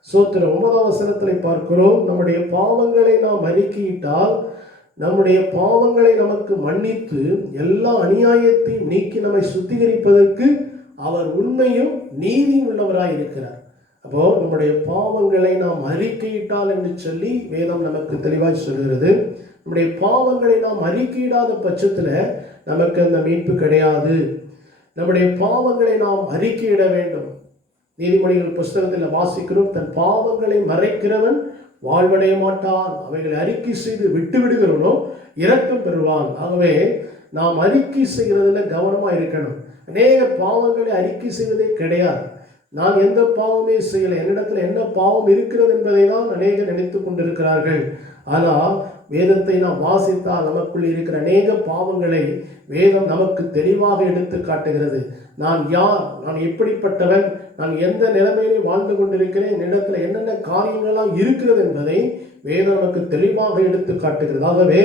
சோத்திரம் 9ஆம் வசனத்தில் பார்க்கிறோம், நம்முடைய பாவங்களை நாம் அறிக்கையிட்டால் நம்முடைய பாவங்களை நமக்கு மன்னித்து எல்லா அநியாயத்தையும் நீக்கி நம்மை சுத்திகரிப்பதற்கு அவர் உண்மையும் நீதியும் உள்ளவராய் இருக்கிறார். அப்போ நம்முடைய பாவங்களை நாம் அறிக்கையிட்டால் என்று சொல்லி வேதம் நமக்கு தெளிவாய் சொல்கிறது. நம்முடைய பாவங்களை நாம் அறிக்கையிடாத பட்சத்தில் நமக்கு அந்த மீட்பு கிடையாது. நம்முடைய பாவங்களை நாம் அறிக்கையிட வேண்டும். நீதிமொழிகள் புஸ்தகத்தில் வாசிக்கிறோம், தன் பாவங்களை மறைக்கிறவன் வாழ்வடைய மாட்டான், அவைகளை அறிக்கை செய்து விட்டு விடுகிறவனோ இரக்கம் பெறுவான். ஆகவே நாம் அறிக்கை செய்கிறதுல கவனமா இருக்கணும். அநேக பாவங்களை அறிக்கை செய்வதே கிடையாது. நான் எந்த பாவமே செய்யலை, என்னிடத்துல என்ன பாவம் இருக்கிறது என்பதை தான் அநேகர் நினைத்து கொண்டிருக்கிறார்கள். ஆனால் வேதத்தை நாம் வாசித்தால் நமக்குள் இருக்கிற அநேக பாவங்களை வேதம் நமக்கு தெளிவாக எடுத்து காட்டுகிறது. நான் யார், நான் எப்படிப்பட்டவன், நான் எந்த நிலைமையிலே வாழ்ந்து கொண்டிருக்கிறேன், என்னிடத்துல என்னென்ன காரியங்கள்லாம் இருக்கிறது என்பதை வேதம் நமக்கு தெளிவாக எடுத்து காட்டுகிறது. ஆகவே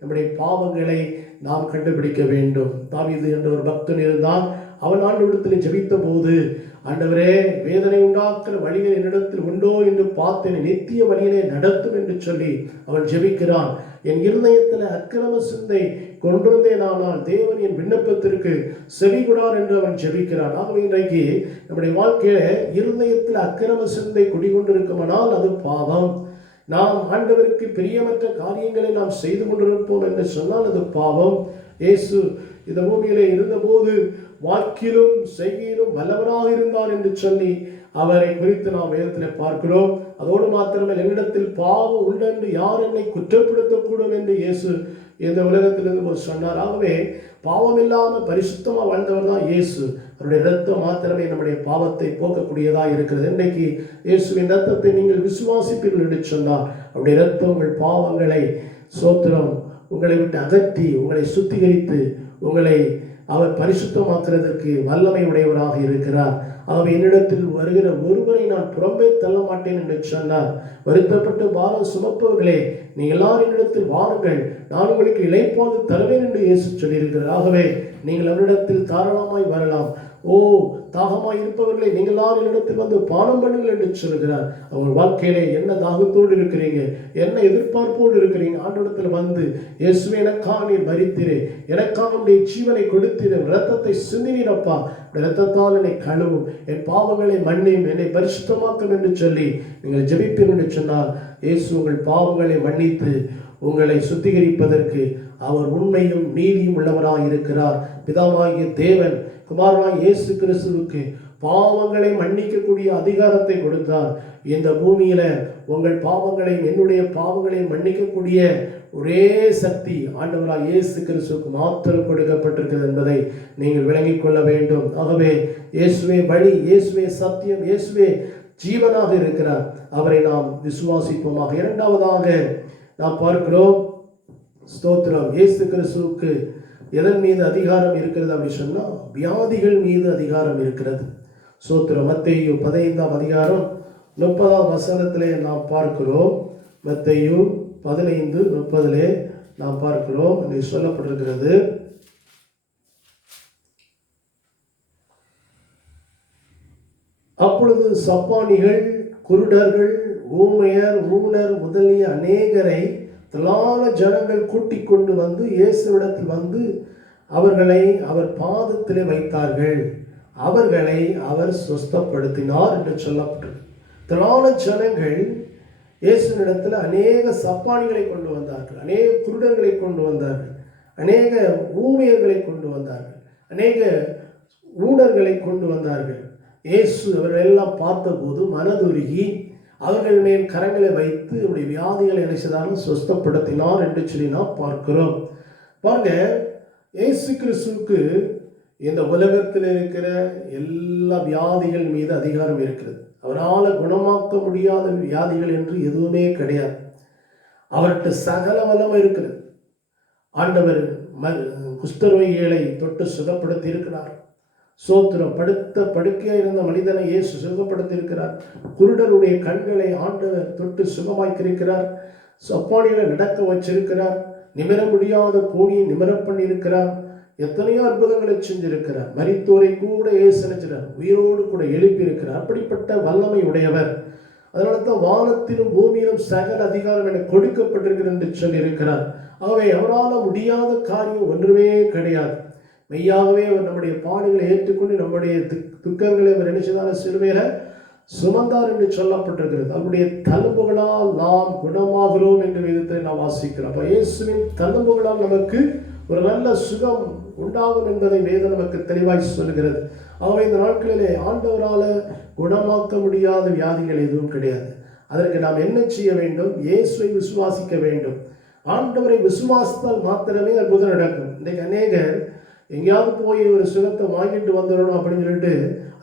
நம்முடைய பாவங்களை நாம் கண்டுபிடிக்க வேண்டும். தாவீது என்ற ஒரு பக்தன் இருந்தான். அவன் ஆண்டவரிடத்தில் ஜெபித்த போது, ஆண்டவரே, வேதனை உண்டாக்குற வழிகள் என்னிடத்தில் உண்டோ என்று பார்த்தேன், நித்திய வழியிலே நடத்தும் என்று சொல்லி அவன் ஜெபிக்கிறான். என் இருதயத்தில் அக்கிரம சிந்தை கொண்டிருந்தேனானால் தேவன் என் விண்ணப்பத்திற்கு செவிகொடார் என்று அவன் ஜெபிக்கிறான். ஆகவே இன்றைக்கு நம்முடைய வாழ்க்கையில இருதயத்தில் அக்கிரம சிந்தை குடிகொண்டிருக்குமானால் அது பாவம். நாம் ஆண்டவருக்கு பிரியமற்ற காரியங்களை நாம் செய்து கொண்டிருப்போம் என்று சொன்னால் அது பாவம். இயேசு இந்த பூமியிலே இருந்தபோது வாக்கிலும் செய்கையிலும் வல்லவராக இருந்தார் என்று சொல்லி அவரை குறித்து நாம் வேதத்தில் பார்க்கிறோம். அதோடு மாத்திரமே என்னிடத்தில் பாவம் உண்டென்று யார் என்னை குற்றப்படுத்தக்கூடும் என்று இயேசு இந்த உலகத்திலிருந்து சொன்னார். ஆகவே பாவம் இல்லாமல் பரிசுத்தமா வாழ்ந்தவர் தான் இயேசு. அவருடைய இரத்தம் மாத்திரமே நம்முடைய பாவத்தை போக்கக்கூடியதாக இருக்கிறது. இன்றைக்கு இயேசுவின் இரத்தத்தை நீங்கள் விசுவாசிப்பீர்கள் என்று சொன்னால் அவருடைய இரத்தம் உங்கள் பாவங்களை சோத்திரம் உங்களை விட்டு அகற்றி உங்களை சுத்திகரித்து உங்களை அவர் பரிசுத்தமாக்குறதற்கு வல்லமை உடையவராக இருக்கிறார். ஆகவே என்னிடத்தில் வருகிற ஒருவரை நான் புறம்பே தள்ள மாட்டேன் என்று சொன்னார். வருத்தப்பட்டு பாரம் சுமப்பவர்களே, நீங்கள் எல்லாரும் என்னிடத்தில் வாருங்கள், நான் உங்களுக்கு இளைப்பாது தருவேன் என்று இயேசு சொல்லியிருக்கிறார். ஆகவே நீங்கள் அவரிடத்தில் தாராளமாய் வரலாம். ஓ, தாகமாய் இருப்பவர்களை நீங்கள் எல்லாரும் இடத்தில் வந்து பானம் பண்ணுங்கள் என்று சொல்கிறார். அவங்க வாழ்க்கையிலே என்ன தாகத்தோடு இருக்கிறீங்க, என்ன எதிர்பார்ப்போடு இருக்கிறீங்க, ஆண்டவரிடத்தில் வந்து இயேசுவே, எனக்காக நீர் மரித்தீரே, எனக்காக உடைய ஜீவனை கொடுத்தீரே, இரத்தத்தை சிந்தினீரப்பா, இரத்தத்தால் என்னை கழுவும், என் பாவங்களை மன்னியும், என்னை பரிசுத்தமாக்கும் என்று சொல்லி நீங்கள் ஜெபிப்பீர்கள் என்று சொன்னால் இயேசு உங்கள் பாவங்களை மன்னித்து உங்களை சுத்திகரிப்பதற்கு அவர் உண்மையும் நீதியும் உள்ளவராக இருக்கிறார். பிதாவாகிய தேவன் குமாரனாகிய இயேசு கிறிஸ்துவுக்கு பாவங்களை மன்னிக்கக்கூடிய அதிகாரத்தை கொடுத்தார். இந்த பூமியில உங்கள் பாவங்களையும் என்னுடைய பாவங்களையும் மன்னிக்கக்கூடிய ஒரே சக்தி ஆண்டவராகிய இயேசு கிறிஸ்துவுக்கு மாத்திரம் கொடுக்கப்பட்டிருக்கிறது என்பதை நீங்கள் விளங்கிக் கொள்ள வேண்டும். ஆகவே இயேசுவே வழி, இயேசுவே சத்தியம், இயேசுவே ஜீவனாக இருக்கிறார். அவரை நாம் விசுவாசிப்போமாக. இரண்டாவதாக நாம் பார்க்கிறோம், ஸ்தோத்திரம், இயேசு கிறிஸ்துவுக்கு எதன் மீது அதிகாரம் இருக்கிறது அப்படின்னு சொன்னா வியாதிகள் மீது அதிகாரம் இருக்கிறது. ஸ்தோத்திரம். மத்தேயு 15ஆம் அதிகாரம் 30ஆம் வசனத்திலே நாம் பார்க்கிறோம். மத்தேயு 15:30 நாம் பார்க்கிறோம். அங்கே சொல்லப்பட்டிருக்கிறது, அப்பொழுது சப்பானிகள், குருடர்கள், ஊமையர், ஊனர் முதலிய அநேகரை திரளான ஜனங்கள் கூட்டிக் கொண்டு வந்து இயேசுவிடத்தில் வந்து அவர்களை அவர் பாதத்திலே வைத்தார்கள். அவர்களை அவர் சுஸ்தப்படுத்தினார் என்று சொல்லப்பட்டது. திரளான ஜனங்கள் இயேசுவினிடத்தில் அநேக சப்பானிகளை கொண்டு வந்தார்கள், அநேக குருடர்களை கொண்டு வந்தார்கள், அநேக ஊமையர்களை கொண்டு வந்தார்கள், அநேக ஊனர்களை கொண்டு வந்தார்கள். இயேசு அவர்களெல்லாம் பார்த்தபோது மனதுருகி அவர்கள் மேல் கரங்களை வைத்து அவருடைய வியாதிகளை நினைச்சதாலும் சுஸ்தப்படுத்தினார் என்று சொல்லி நாம் பார்க்கிறோம். பாருங்க, இயேசு கிறிஸ்துவுக்கு இந்த உலகத்தில் இருக்கிற எல்லா வியாதிகள் மீது அதிகாரம் இருக்கிறது. அவரால் குணமாக்க முடியாத வியாதிகள் என்று எதுவுமே கிடையாது. அவர்கிட்ட சகல வல்லமை இருக்கிறது. ஆண்டவர் குஷ்டரோகிகளை தொட்டு சுகப்படுத்தி இருக்கிறார். சோத்திரம், படுத்த படுக்கையாக இருந்த மனிதனை இயேசு சுகப்படுத்தி இருக்கிறார். குருடருடைய கண்களை ஆண்டவர் தொட்டு சுகமாக்கியிருக்கிறார். சப்பானிகளை நடக்க வச்சிருக்கிறார். நிமிர முடியாத கோணியை நிமிர பண்ணியிருக்கிறார். எத்தனையோ அற்புதங்களை செஞ்சிருக்கிறார். மரித்தோரை கூட இயேசு நினைச்சார், உயிரோடு கூட எழுப்பி இருக்கிறார். அப்படிப்பட்ட வல்லமை உடையவர். அதனால தான் வானத்திலும் பூமியிலும் சகல அதிகாரம் என கொடுக்கப்பட்டிருக்கிறது என்று சொல்லி இருக்கிறார். ஆகவே அவரால் முடியாத காரியம் ஒன்றுமே கிடையாது. மெய்யாகவே அவர் நம்முடைய பாடுகளை ஏற்றுக்கொண்டு நம்முடைய துக்கங்களை அவர் நினைச்சதான சிலுவையில சுமந்தார் என்று சொல்லப்பட்டிருக்கிறது. அவருடைய தழும்புகளால் நாம் குணமாகிறோம் என்று வேதத்தை நாம் வாசிக்கிறோம். அப்போ இயேசுவின் தழும்புகளால் நமக்கு ஒரு நல்ல சுகம் உண்டாகும் என்பதை வேதம் நமக்கு தெளிவாய் சொல்கிறது. ஆகவே இந்த நாட்களிலே ஆண்டவரால் குணமாக்க முடியாத வியாதிகள் எதுவும் கிடையாது. அதற்கு நாம் என்ன செய்ய வேண்டும்? இயேசுவை விசுவாசிக்க வேண்டும். ஆண்டவரை விசுவாசித்தால் மாத்திரமே அற்புதம் நடக்கும். இன்றைக்கு அநேகர் எங்கேயாவது போய் ஒரு சுகத்தை வாங்கிட்டு வந்துடணும் அப்படின்னு சொல்லிட்டு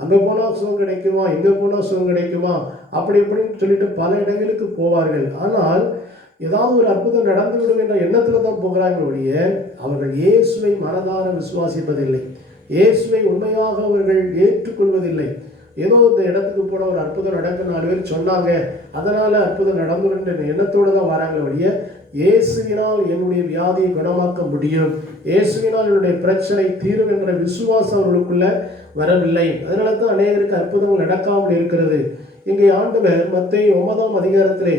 அங்கே போனால் சுகம் கிடைக்குமா, எங்கே போனால் சுகம் கிடைக்குமா, அப்படி இப்படின்னு சொல்லிட்டு பல இடங்களுக்கு போவார்கள். ஆனால் ஏதாவது ஒரு அற்புதம் நடந்துவிடும் என்ற எண்ணத்தில் தான் போகிறாங்க ஒழிய அவர்கள் இயேசுவை மனதார விசுவாசிப்பதில்லை. இயேசுவை உண்மையாக அவர்கள் ஏற்றுக்கொள்வதில்லை. ஏதோ இந்த இடத்துக்கு போன ஒரு அற்புதம் நடக்க 4 பேர் சொன்னாங்க, அதனால அற்புதம் நடந்துடும் என்ற எண்ணத்தோடு தான் வராங்க ஒழிய இயேசுவினால் என்னுடைய வியாதியை குணமாக்க முடியும், இயேசுவினால் என்னுடைய பிரச்சனை தீரும் என்ற விசுவாசம் அவர்களுக்குள்ள வரவில்லை. அதனால தான் அநேகருக்கு அற்புதங்கள் நடக்காமல் இருக்கிறது. இங்கே ஆண்டவர் மத்தேயு 9ஆம் அதிகாரத்திலே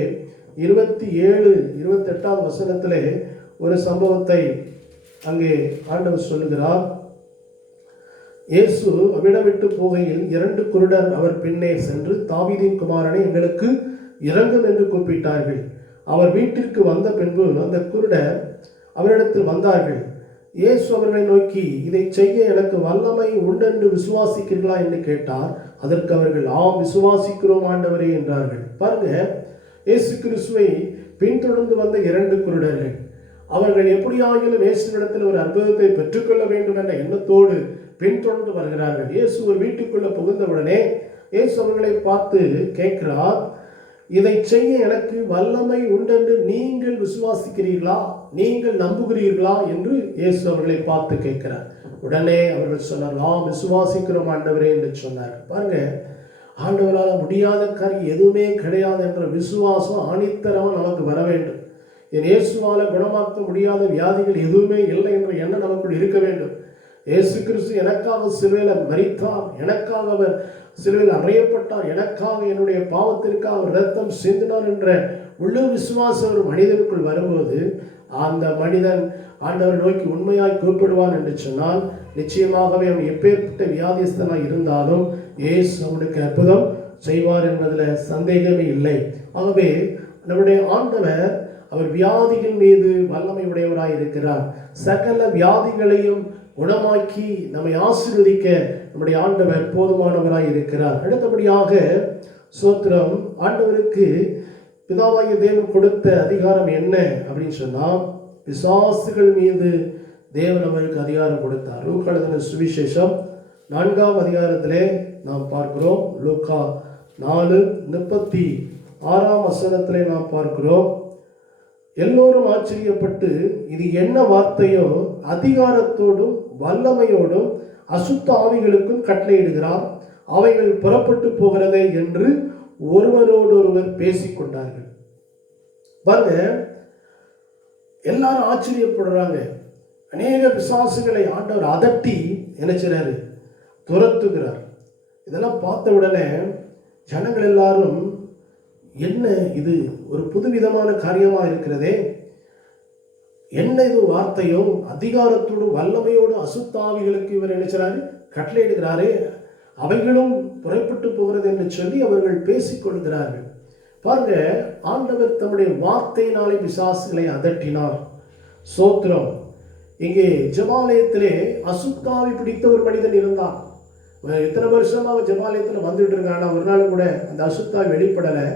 27-28 வசனத்திலே ஒரு சம்பவத்தை அங்கே ஆண்டவர் சொல்லுகிறார். இயேசு அவிடம் விட்டு போகையில் 2 குருடர் அவர் பின்னே சென்று, தாவீதின் குமாரனை எங்களுக்கு இரங்கும் என்று கூப்பிட்டார்கள். அவர் வீட்டிற்கு வந்த பின்பு அந்த குருடர் அவரிடத்தில் வந்தார்கள். இயேசு அவர்களை நோக்கி, இதை செய்ய எனக்கு வல்லமை உண்டென்று விசுவாசிக்கிறீர்களா என்று கேட்டார். அதற்கு அவர்கள், ஆம் விசுவாசிக்கிறோம் ஆண்டவரே என்றார்கள். பாருங்க, இயேசு கிறிஸ்துவை பின்தொடர்ந்து வந்த 2 குருடர்கள் அவர்கள் எப்படியாகிலும் இயேசுவிடத்தில் ஒரு அற்புதத்தை பெற்றுக்கொள்ள வேண்டும் என்ற எண்ணத்தோடு பின்தொடர்ந்து வருகிறார்கள். இயேசு ஒரு வீட்டுக்குள்ள புகுந்தவுடனே இயேசு அவர்களை பார்த்து கேட்கிறார், இதை செய்ய எனக்கு வல்லமை உண்டென்று நீங்கள் விசுவாசிக்கிறீர்களா, நீங்கள் நம்புகிறீர்களா என்று இயேசு அவர்களை பார்த்து கேட்கிறார். உடனே அவர்கள் சொன்னார், நாம் விசுவாசிக்கிறோம் ஆண்டவரே என்று சொன்னார். பாருங்க, ஆண்டவரால் முடியாத காரியம் எதுவுமே கிடையாது என்ற விசுவாசம் ஆணித்தரமாக நமக்கு வர வேண்டும். என் இயேசுவால குணமாக்க முடியாத வியாதிகள் எதுவுமே இல்லை என்ற எண்ணம் நமக்குள் இருக்க வேண்டும். இயேசு கிறிஸ்து எனக்காக சிலுவையில் மரித்தார், எனக்காக அவர் சிலுவையில் அறையப்பட்டார், எனக்காக என்னுடைய பாவத்திற்காக அவர் ரத்தம் சிந்தினார் என்ற உள்ளூர் விசுவாசம் ஒரு மனிதனுக்குள் வரும்போது அந்த மனிதன் ஆண்டவரை நோக்கி உண்மையாய் கூப்பிடுவான் என்று சொன்னால் நிச்சயமாகவே அவன் எப்பேற்பட்ட வியாதிஸ்தனாக இருந்தாலும் இயேசு அவனுக்கு அற்புதம் செய்வார் என்பதில் சந்தேகமே இல்லை. ஆகவே நம்முடைய ஆண்டவர் அவர் வியாதிகள் மீது வல்லமை உடையவராய் இருக்கிறார். சகல வியாதிகளையும் குணமாக்கி நம்மை ஆசீர்வதிக்க நம்முடைய ஆண்டவர் போதுமானவராய் இருக்கிறார். அடுத்தபடியாக சோத்திரம், ஆண்டவருக்கு பிதாவாகிய தேவன் கொடுத்த அதிகாரம் என்ன அப்படின்னு சொன்னா, பிசாசுகள் மீது தேவன் அவருக்கு அதிகாரம் கொடுத்தார். லூக்கா எழுதின சுவிசேஷம் 4ஆம் அதிகாரத்திலே நாம் பார்க்கிறோம். லூக்கா 4:36 வசனத்திலே நாம் பார்க்கிறோம். எல்லோரும் ஆச்சரியப்பட்டு, இது என்ன வார்த்தையோ, அதிகாரத்தோடும் வல்லமையோடும் அசுத்த ஆவிகளுக்கும் கட்டளையிடுகிறார், அவைகள் புறப்பட்டு போகிறதே என்று ஒருவரோடொருவர் பேசிக்கொண்டார்கள். பாருங்க, எல்லாரும் ஆச்சரியப்படுறாங்க. அநேக பிசாசுகளை ஆண்டவர் அதட்டி நினைச்சாரு, துரத்துகிறார். இதெல்லாம் பார்த்த உடனே ஜனங்கள் எல்லாரும், என்ன இது ஒரு புதுவிதமான காரியமாக இருக்கிறதே, என்ன இது வார்த்தையோ, அதிகாரத்தோடும் வல்லமையோடு அசுத்தாவிகளுக்கு இவர் நினைச்சாரு கட்டளையிடுகிறாரே, அவைகளும் புறப்பட்டு போகிறது என்று சொல்லி அவர்கள் பேசிக்கொள்கிறார்கள். பாருங்க, ஆண்டவர் தம்முடைய வார்த்தையினாலே பிசாசுகளை அதட்டினார். சோத்திரம். இங்கே ஜெபாலயத்திலே அசுத்தாவி பிடித்த ஒரு மனிதன் இருந்தான். இத்தனை வருஷமா அவன் ஜெபாலயத்தில் வந்துட்டு இருக்கான். ஒரு நாள் கூட அந்த அசுத்தாவி வெளிப்படலை.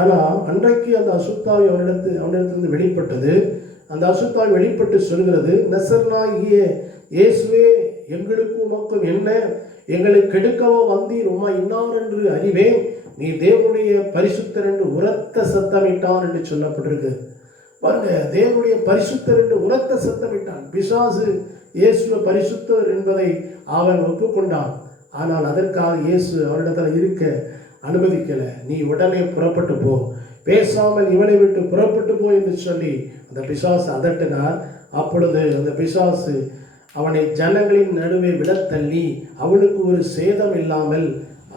ஆனால் அன்றைக்கு அந்த அசுத்தாவி அவனிடத்திலிருந்து வெளிப்பட்டது. அந்த அசுத்தாவி வெளிப்பட்டு சொல்கிறது, நசரேயனாகிய இயேசுவே, எங்களுக்கும் உமக்கும் என்ன? எங்களை கெடுக்கவோ வந்தீர்? உம்மை இன்னார் என்று அறிவேன். நீ தேவனுடைய பரிசுத்தர் என்று உரத்த சத்தமிட்டான் என்று சொல்லப்பட்டிருக்கு. பாருங்க, தேவனுடைய பரிசுத்தர் என்று உரத்த சத்தமிட்டான். பிசாசு இயேசுவை பரிசுத்தர் என்பதை அவன் ஒப்புக்கொண்டான். ஆனால் அதற்காக இயேசு அவரிடத்தில் இருக்க அனுமதிக்கல. நீ உடனே புறப்பட்டு போ, பேசாமல் இவனை விட்டு புறப்பட்டு போ என்று சொல்லி அந்த பிசாசு அதட்டினார். அப்பொழுது அந்த பிசாசு அவனை ஜனங்களின் நடுவே விடத்தள்ளி அவனுக்கு ஒரு சேதம் இல்லாமல்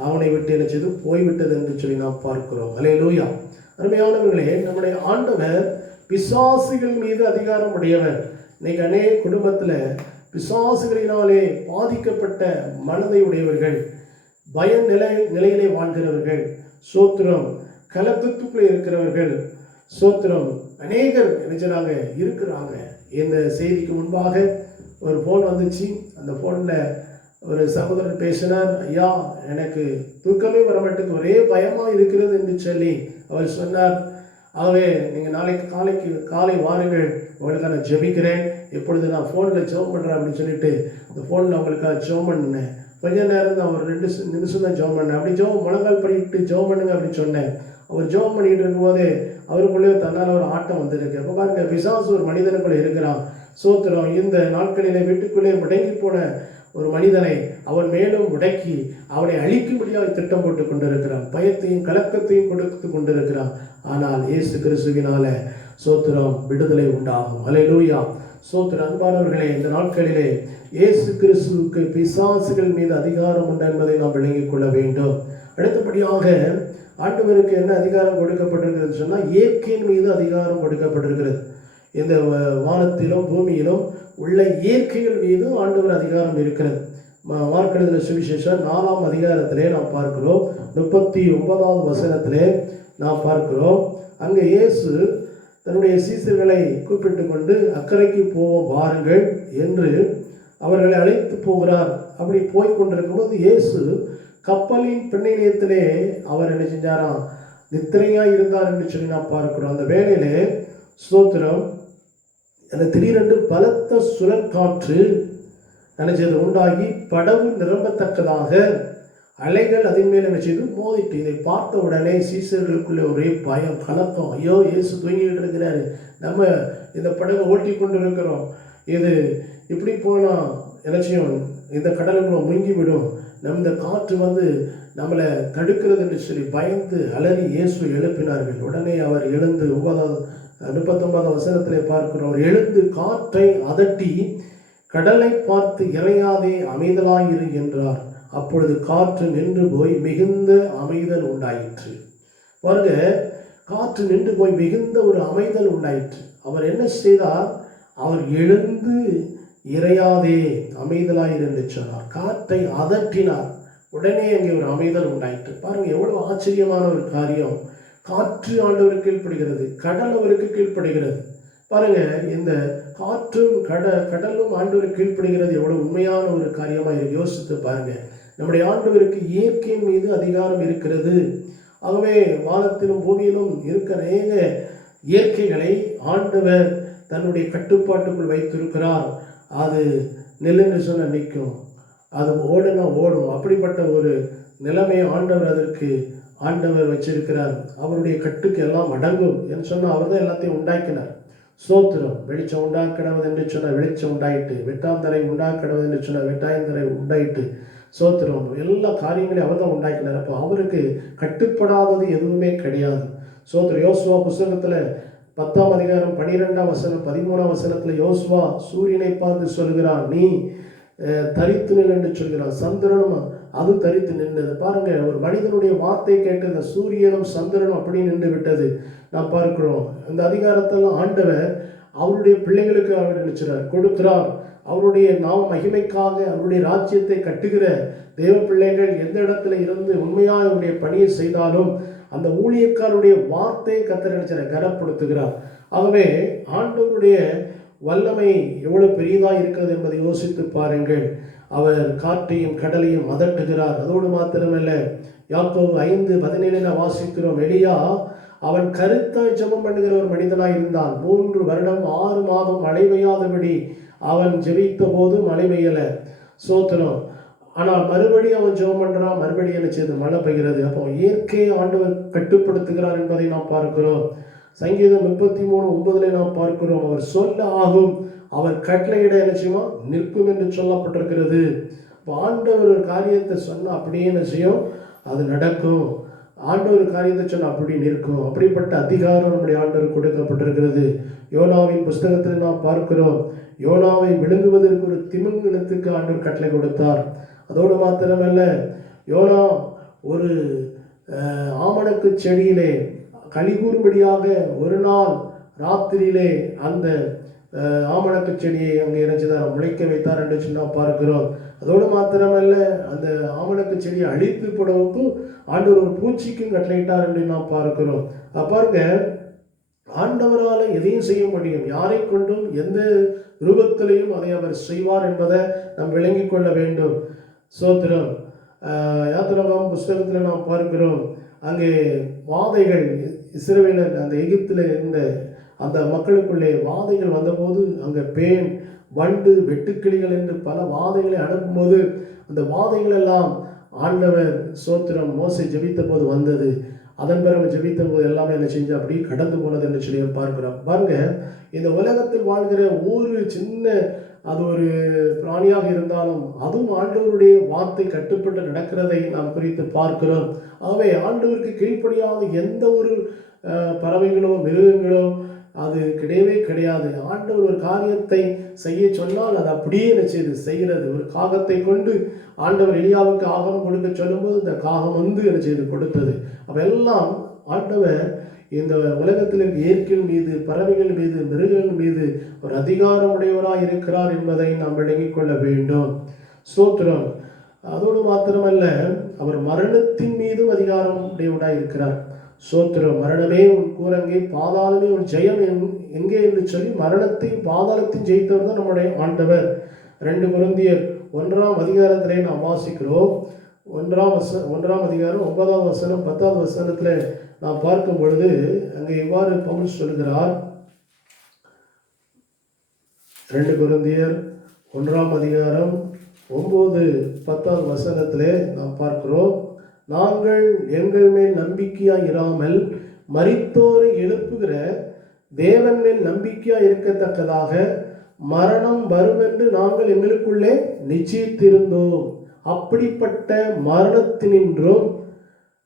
அவனை விட்டு என்ன செய்து போய்விட்டது என்று சொல்லி நாம் பார்க்கிறோம். அல்லேலூயா. அருமையானவர்களே, நம்முடைய ஆண்டவர் பிசாசுகள் மீது அதிகாரம் உடையவர். இன்னைக்கு அநேக குடும்பத்தில் பிசாசுகளினாலே பாதிக்கப்பட்ட மனதை உடையவர்கள், பய நிலையிலே வாழ்கிறவர்கள், சோத்திரம், கலக்கத்துக்குள்ளே இருக்கிறவர்கள், சோத்திரம், அநேகர் நினைச்சாங்க இருக்கிறாங்க. இந்த செய்திக்கு முன்பாக ஒரு ஃபோன் வந்துச்சு. அந்த ஃபோனில் ஒரு சகோதரர் பேசினார், ஐயா எனக்கு தூக்கமே வரமாட்டேங்குது, ஒரே பயமாக இருக்கிறது என்று சொல்லி அவர் சொன்னார். ஆகவே நீங்கள் நாளைக்கு காலை வாருங்கள், உங்களுக்காக நான் ஜெபிக்கிறேன். எப்பொழுது நான் ஃபோனில் ஜெபம் பண்ணுறேன் அப்படின்னு சொல்லிட்டு அந்த ஃபோனில் அவங்களுக்காக ஜெபம் பண்ணினேன். கொஞ்ச நேரம் தான், ஒரு 2 நிமிஷம் தான் ஜெபம் பண்ணேன். அப்படி முழங்கால் பண்ணிட்டு ஜெபம் பண்ணுங்க அப்படின்னு சொன்னேன். அவர் ஜெபம் பண்ணிட்டு இருக்கும்போது அவருக்குள்ளே தன்னால் ஒரு ஆட்டம் வந்திருக்கு. அப்போ பாருங்க, பிசாசு ஒரு மனிதனுக்குள்ளே இருக்கிறான். சோத்திரம். இந்த நாட்களிலே வீட்டுக்குள்ளே முடங்கி போன ஒரு மனிதனை அவன் மேலும் முடக்கி அவனை அழிக்கும்படியாக திட்டம் போட்டு கொண்டிருக்கிறான். பயத்தையும் கலக்கத்தையும் கொடுத்து கொண்டிருக்கிறான். ஆனால் இயேசு கிறிஸ்துவினால சோத்திரம் விடுதலை உண்டாகும். அல்லேலூயா. சோத்திரம். அன்பானவர்களே, இந்த நாட்களிலே இயேசு கிறிஸ்துவுக்கு பிசாசுகள் மீது அதிகாரம் உண்டு என்பதை நாம் விளங்கிக் கொள்ள வேண்டும். அடுத்தபடியாக ஆண்டவருக்கு என்ன அதிகாரம் கொடுக்கப்பட்டிருக்கிறது சொன்னால், இயற்கையின் மீது அதிகாரம் கொடுக்கப்பட்டிருக்கிறது. இந்த வானத்திலும் பூமியிலும் உள்ள இயற்கைகள் மீது ஆண்டவர் அதிகாரம் இருக்கிறது. மார்க் எழுதின சுவிசேஷம் 4ஆம் அதிகாரத்திலே நாம் பார்க்கிறோம். 39வது வசனத்திலே நாம் பார்க்கிறோம். அங்கே இயேசு தன்னுடைய சீசர்களை கூப்பிட்டு கொண்டு அக்கறைக்கு போவோம் வாருங்கள் என்று அவர்களை அழைத்து போகிறார். அப்படி போய்கொண்டிருக்கும் போது இயேசு கப்பலின் பின்னணியத்திலே அவர் என்ன செஞ்சாராம், நித்திரையாக இருந்தார் என்று சொல்லி நாம் பார்க்கிறோம். அந்த வேளையிலே ஸ்தோத்திரம், அந்த திடீரென்று பலத்த சுழற்காற்று நினைச்சது உண்டாகி படகு நிரம்பத்தக்கதாக அலைகள் அதன் மேல் என்ன செய்து மோதிட்டு. இதை பார்த்த உடனே சீசர்களுக்குள்ளே ஒரே பயம், கலக்கம். ஐயோ, இயேசு தூங்கிட்டு இருக்கிறாரு, நம்ம இந்த படகை ஓட்டி கொண்டு இருக்கிறோம், இது இப்படி போனால் என்னச்சியும் இந்த கடலுக்குள்ள முங்கிவிடும், இந்த காற்று வந்து நம்மளை தடுக்கிறது என்று சொல்லி பயந்து அலறி இயேசு எழுப்பினார்கள். உடனே அவர் எழுந்து 39வது வசனத்திலே பார்க்கிறோம். அவர் எழுந்து காற்றை அதட்டி கடலை பார்த்து இறையாதே அமைதலாயிரு என்றார். அப்பொழுது காற்று நின்று போய் மிகுந்த அமைதல் உண்டாயிற்று. பாருங்க, காற்று நின்று போய் மிகுந்த ஒரு அமைதல் உண்டாயிற்று. அவர் என்ன செய்தார்? அவர் எழுந்து இறையாதே அமைதலாயிரு என்று சொன்னார். காற்றை அதட்டினார். உடனே அங்கே ஒரு அமைதல் உண்டாயிற்று. பாருங்க, எவ்வளவு ஆச்சரியமான ஒரு காரியம். காற்று ஆண்டவருக்கு கீழ்ப்படுகிறது, கடல் அவருக்கு கீழ்ப்படுகிறது. பாருங்க, இந்த காற்றும் கடலும் ஆண்டவருக்கு கீழ்ப்படுகிறது. எவ்வளவு உண்மையான ஒரு காரியமாக யோசித்து பாருங்க. நம்முடைய ஆண்டவருக்கு இயற்கையின் மீது அதிகாரம் இருக்கிறது. ஆகவே வானத்திலும் பூமியிலும் இருக்கிற அநேக இயற்கைகளை ஆண்டவர் தன்னுடைய கட்டுப்பாட்டுக்குள் வைத்திருக்கிறார். அது நெல்லுன்னு சொன்ன நிற்கும், அது ஓடுனா ஓடும். அப்படிப்பட்ட ஒரு நிலைமையை ஆண்டவர் வச்சிருக்கிறார். அவருடைய கட்டுக்கு எல்லாம் அடங்கும் என்று சொன்னால் அவர் தான் எல்லாத்தையும் உண்டாக்கினார். சோத்திரம். வெளிச்சம் உண்டாக்கினது என்று சொன்னால் வெளிச்சம் உண்டாயிட்டு, வெட்டாந்தரை உண்டாக்கினது என்று சொன்னால் வெட்டாயந்தரை உண்டாயிட்டு, சோத்திரம். எல்லா காரியங்களையும் அவர் தான் உண்டாக்கினார். அப்போ அவருக்கு கட்டுப்படாதது எதுவுமே கிடையாது. சோத்திரம். யோசுவா புஸ்தகத்தில் 10ஆம் அதிகாரம் 12ஆம் வசனம் 13ஆம் வசனத்தில் யோசுவா சூரியனை பார்த்து சொல்கிறான், நீ தரித்து நில் என்று சொல்கிறான். சந்திரனும் அது தரித்து நின்றது. பாருங்க, ஒரு மனிதனுடைய வார்த்தை கேட்டு இந்த சூரியனும் சந்திரனும் அப்படி நின்று விட்டது நாம் பார்க்கிறோம். இந்த அதிகாரத்தெல்லாம் ஆண்டவர் அவருடைய பிள்ளைகளுக்கு அவர் நினைச்சார், கொடுக்கிறார். அவருடைய நாம மகிமைக்காக அவருடைய ராஜ்யத்தை கட்டுகிற தேவ பிள்ளைகள் எந்த இடத்துல இருந்து உண்மையாக அவருடைய பணியை செய்தாலும் அந்த ஊழியக்காரருடைய வார்த்தையை கர்த்தர் நினைச்ச கனப்படுத்துகிறார். ஆகவே ஆண்டவருடைய வல்லமை எவ்வளவு பெரியதாக இருக்கிறது என்பதை யோசித்து பாருங்கள். அவர் காற்றையும் கடலையும் அதட்டுகிறார். அதோடு மாத்திரமல்ல, யாக்கோபு 5:17 வாசிக்கிறோம், எலியா அவன் கருத்தாய் ஜெபம் பண்ணுகிற ஒரு மனிதனாய் இருந்தான். 3 வருடம் 6 மாதம் மழை பெய்யாதபடி அவன் ஜெபித்த போது மழை பெய்யல, சோத்திரம். ஆனால் மறுபடியும் அவன் ஜெபம் பண்றான், மறுபடியும் என்ன செய்து மழை பெய்கிறது. அப்போ இயற்கையை ஆண்டவர் கட்டுப்படுத்துகிறார் என்பதை நாம் பார்க்கிறோம். சங்கீதம் 33:9 நாம் பார்க்கிறோம், அவர் சொல்ல ஆகும், அவர் கட்டளையிட என்ன செய்யுமா நிற்கும் என்று சொல்லப்பட்டிருக்கிறது. ஆண்டவர் ஒரு காரியத்தை சொன்னால் அப்படியே என்ன செய்யும், அது நடக்கும். ஆண்டவர் காரியத்தை சொன்னால் அப்படி நிற்கும். அப்படிப்பட்ட அதிகாரம் நம்முடைய ஆண்டவர் கொடுக்கப்பட்டிருக்கிறது. யோனாவின் புஸ்தகத்தில் நாம் பார்க்கிறோம், யோனாவை விழுங்குவதற்கு ஒரு திமிங்கலத்துக்கு ஆண்டவர் கட்டளை கொடுத்தார். அதோடு மாத்திரமல்ல, யோனா ஒரு ஆமணக்கு செடியிலே கலிகூறும்படியாக ஒரு நாள் ராத்திரியிலே அந்த ஆமணக்கு செடியை அங்கே இணைச்சுதான் முளைக்க வைத்தார் என்று சொன்னால் பார்க்கிறோம். அதோடு மாத்திரமல்ல, அந்த ஆமணக்கு செடியை அழித்து போடவுக்கும் ஆண்டவர் ஒரு பூச்சிக்கும் கட்டளையிட்டார் என்று நாம் பார்க்கிறோம். பாருங்க, ஆண்டவரால் எதையும் செய்ய முடியும், யாரை கொண்டும் எந்த ரூபத்திலையும் அதை அவர் செய்வார் என்பதை நாம் விளங்கி கொள்ள வேண்டும். சோத்திரம். யாத்திராகமம் புஸ்தகத்தில் நாம் பார்க்கிறோம், அங்கே வாதைகள் இஸ்ரவேலர் அந்த எகிப்தில் இருந்த அந்த மக்களுக்குள்ளே வாதைகள் வந்தபோது அங்கே பேன், வண்டு, வெட்டுக்கிளிகள் என்று பல வாதைகளை அனுப்பும்போது அந்த வாதைகள் எல்லாம் ஆண்டவர் சோத்திரம் மோசே ஜெபித்த போது வந்தது. அதன் பிறகு ஜெபித்த போது எல்லாமே என்ன செஞ்சு அப்படி கடந்து போனது என்று சொல்லி பார்க்கிறோம். பாருங்க, இந்த உலகத்தில் வாழ்கிற ஒரு சின்ன அது ஒரு பிராணியாக இருந்தாலும் அதுவும் ஆண்டவருடைய வார்த்தை கட்டுப்பட்டு நடக்கிறதை நாம் குறித்து பார்க்கிறோம். ஆகவே ஆண்டவருக்கு கீழ்ப்படியாத எந்த ஒரு பறவைகளோ மிருகங்களோ அது கிடையவே கிடையாது. ஆண்டவர் ஒரு காரியத்தை செய்ய சொன்னால் அது அப்படியே என்ன செய்கிறது. ஒரு காகத்தை கொண்டு ஆண்டவர் எலியாவுக்கு ஆகாரம் கொடுக்க சொல்லும்போது இந்த காகம் வந்து என்ன செய்து கொடுத்தது. அவையெல்லாம் ஆண்டவர் இந்த உலகத்தில் இயற்கையின் மீது, பறவைகள் மீது, மிருகங்கள் மீது ஒரு அதிகாரம் உடையவராக இருக்கிறார் என்பதை நாம் விளங்கிக் கொள்ள வேண்டும். ஸ்தோத்திரம். அதோடு மாத்திரமல்ல, அவர் மரணத்தின் மீதும் அதிகாரம் உடையவராக இருக்கிறார். சோத்திரம். மரணமே உன் கூரங்கே, பாதாளமே உன் ஜெயம் எங்கே என்று சொல்லி மரணத்தையும் பாதாளத்தையும் ஜெயித்தவர் தான் நம்முடைய ஆண்டவர். 2 கொரிந்தியர் 1 நாம் வாசிக்கிறோம். 1 அதிகாரம் 9வது வசனம் 10வது வசனத்தில் நாம் பார்க்கும் பொழுது அங்கே இவ்வாறு பவுல் சொல்கிறார். 2 கொரிந்தியர் 1 அதிகாரம் 9, 10வது வசனத்திலே நாம் பார்க்கிறோம், நாங்கள் எங்கள் மேல் நம்பிக்கையாய் இராமல் மரித்தோரை எழுப்புகிற தேவன் மேல் நம்பிக்கையாய் இருக்கத்தக்கதாக மரணம் வரும் என்று நாங்கள் எங்களுக்குள்ளே நிச்சயித்திருந்தோம். அப்படிப்பட்ட மரணத்தினின்றும்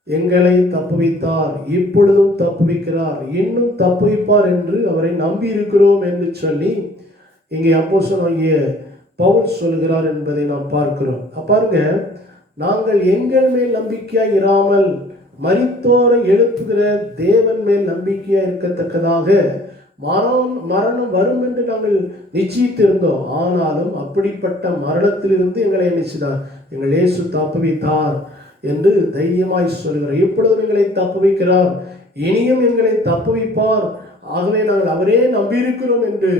எங்களை தப்புவித்தார், இப்பொழுதும் தப்புவிக்கிறார், இன்னும் தப்புவிப்பார் என்று அவரை நம்பி இருக்கிறோம் என்று சொல்லி இங்கே அப்போஸ்தலனாகிய பவுல் சொல்கிறார் என்பதை நாம் பார்க்கிறோம். பாருங்க, நாங்கள் எங்கள் மேல் நம்பிக்கையாய் இராமல் மரித்தோரை எழுப்புகிற தேவன் மேல் நம்பிக்கையாய் இருக்கத்தக்கதாக மரணம் வரும் என்று நாங்கள் நிச்சயித்திருந்தோம். ஆனாலும் அப்படிப்பட்ட மரணத்திலிருந்து எங்களை நிச்சயித்தார், எங்கள் இயேசு தப்புவித்தார் என்று தைரியமாய் சொல்கிறார். இப்பொழுது எங்களை தப்புவிக்கிறார், இனியும் எங்களை தப்புவிப்பார், ஆகவே நாங்கள் அவரே நம்பியிருக்கிறோம் என்று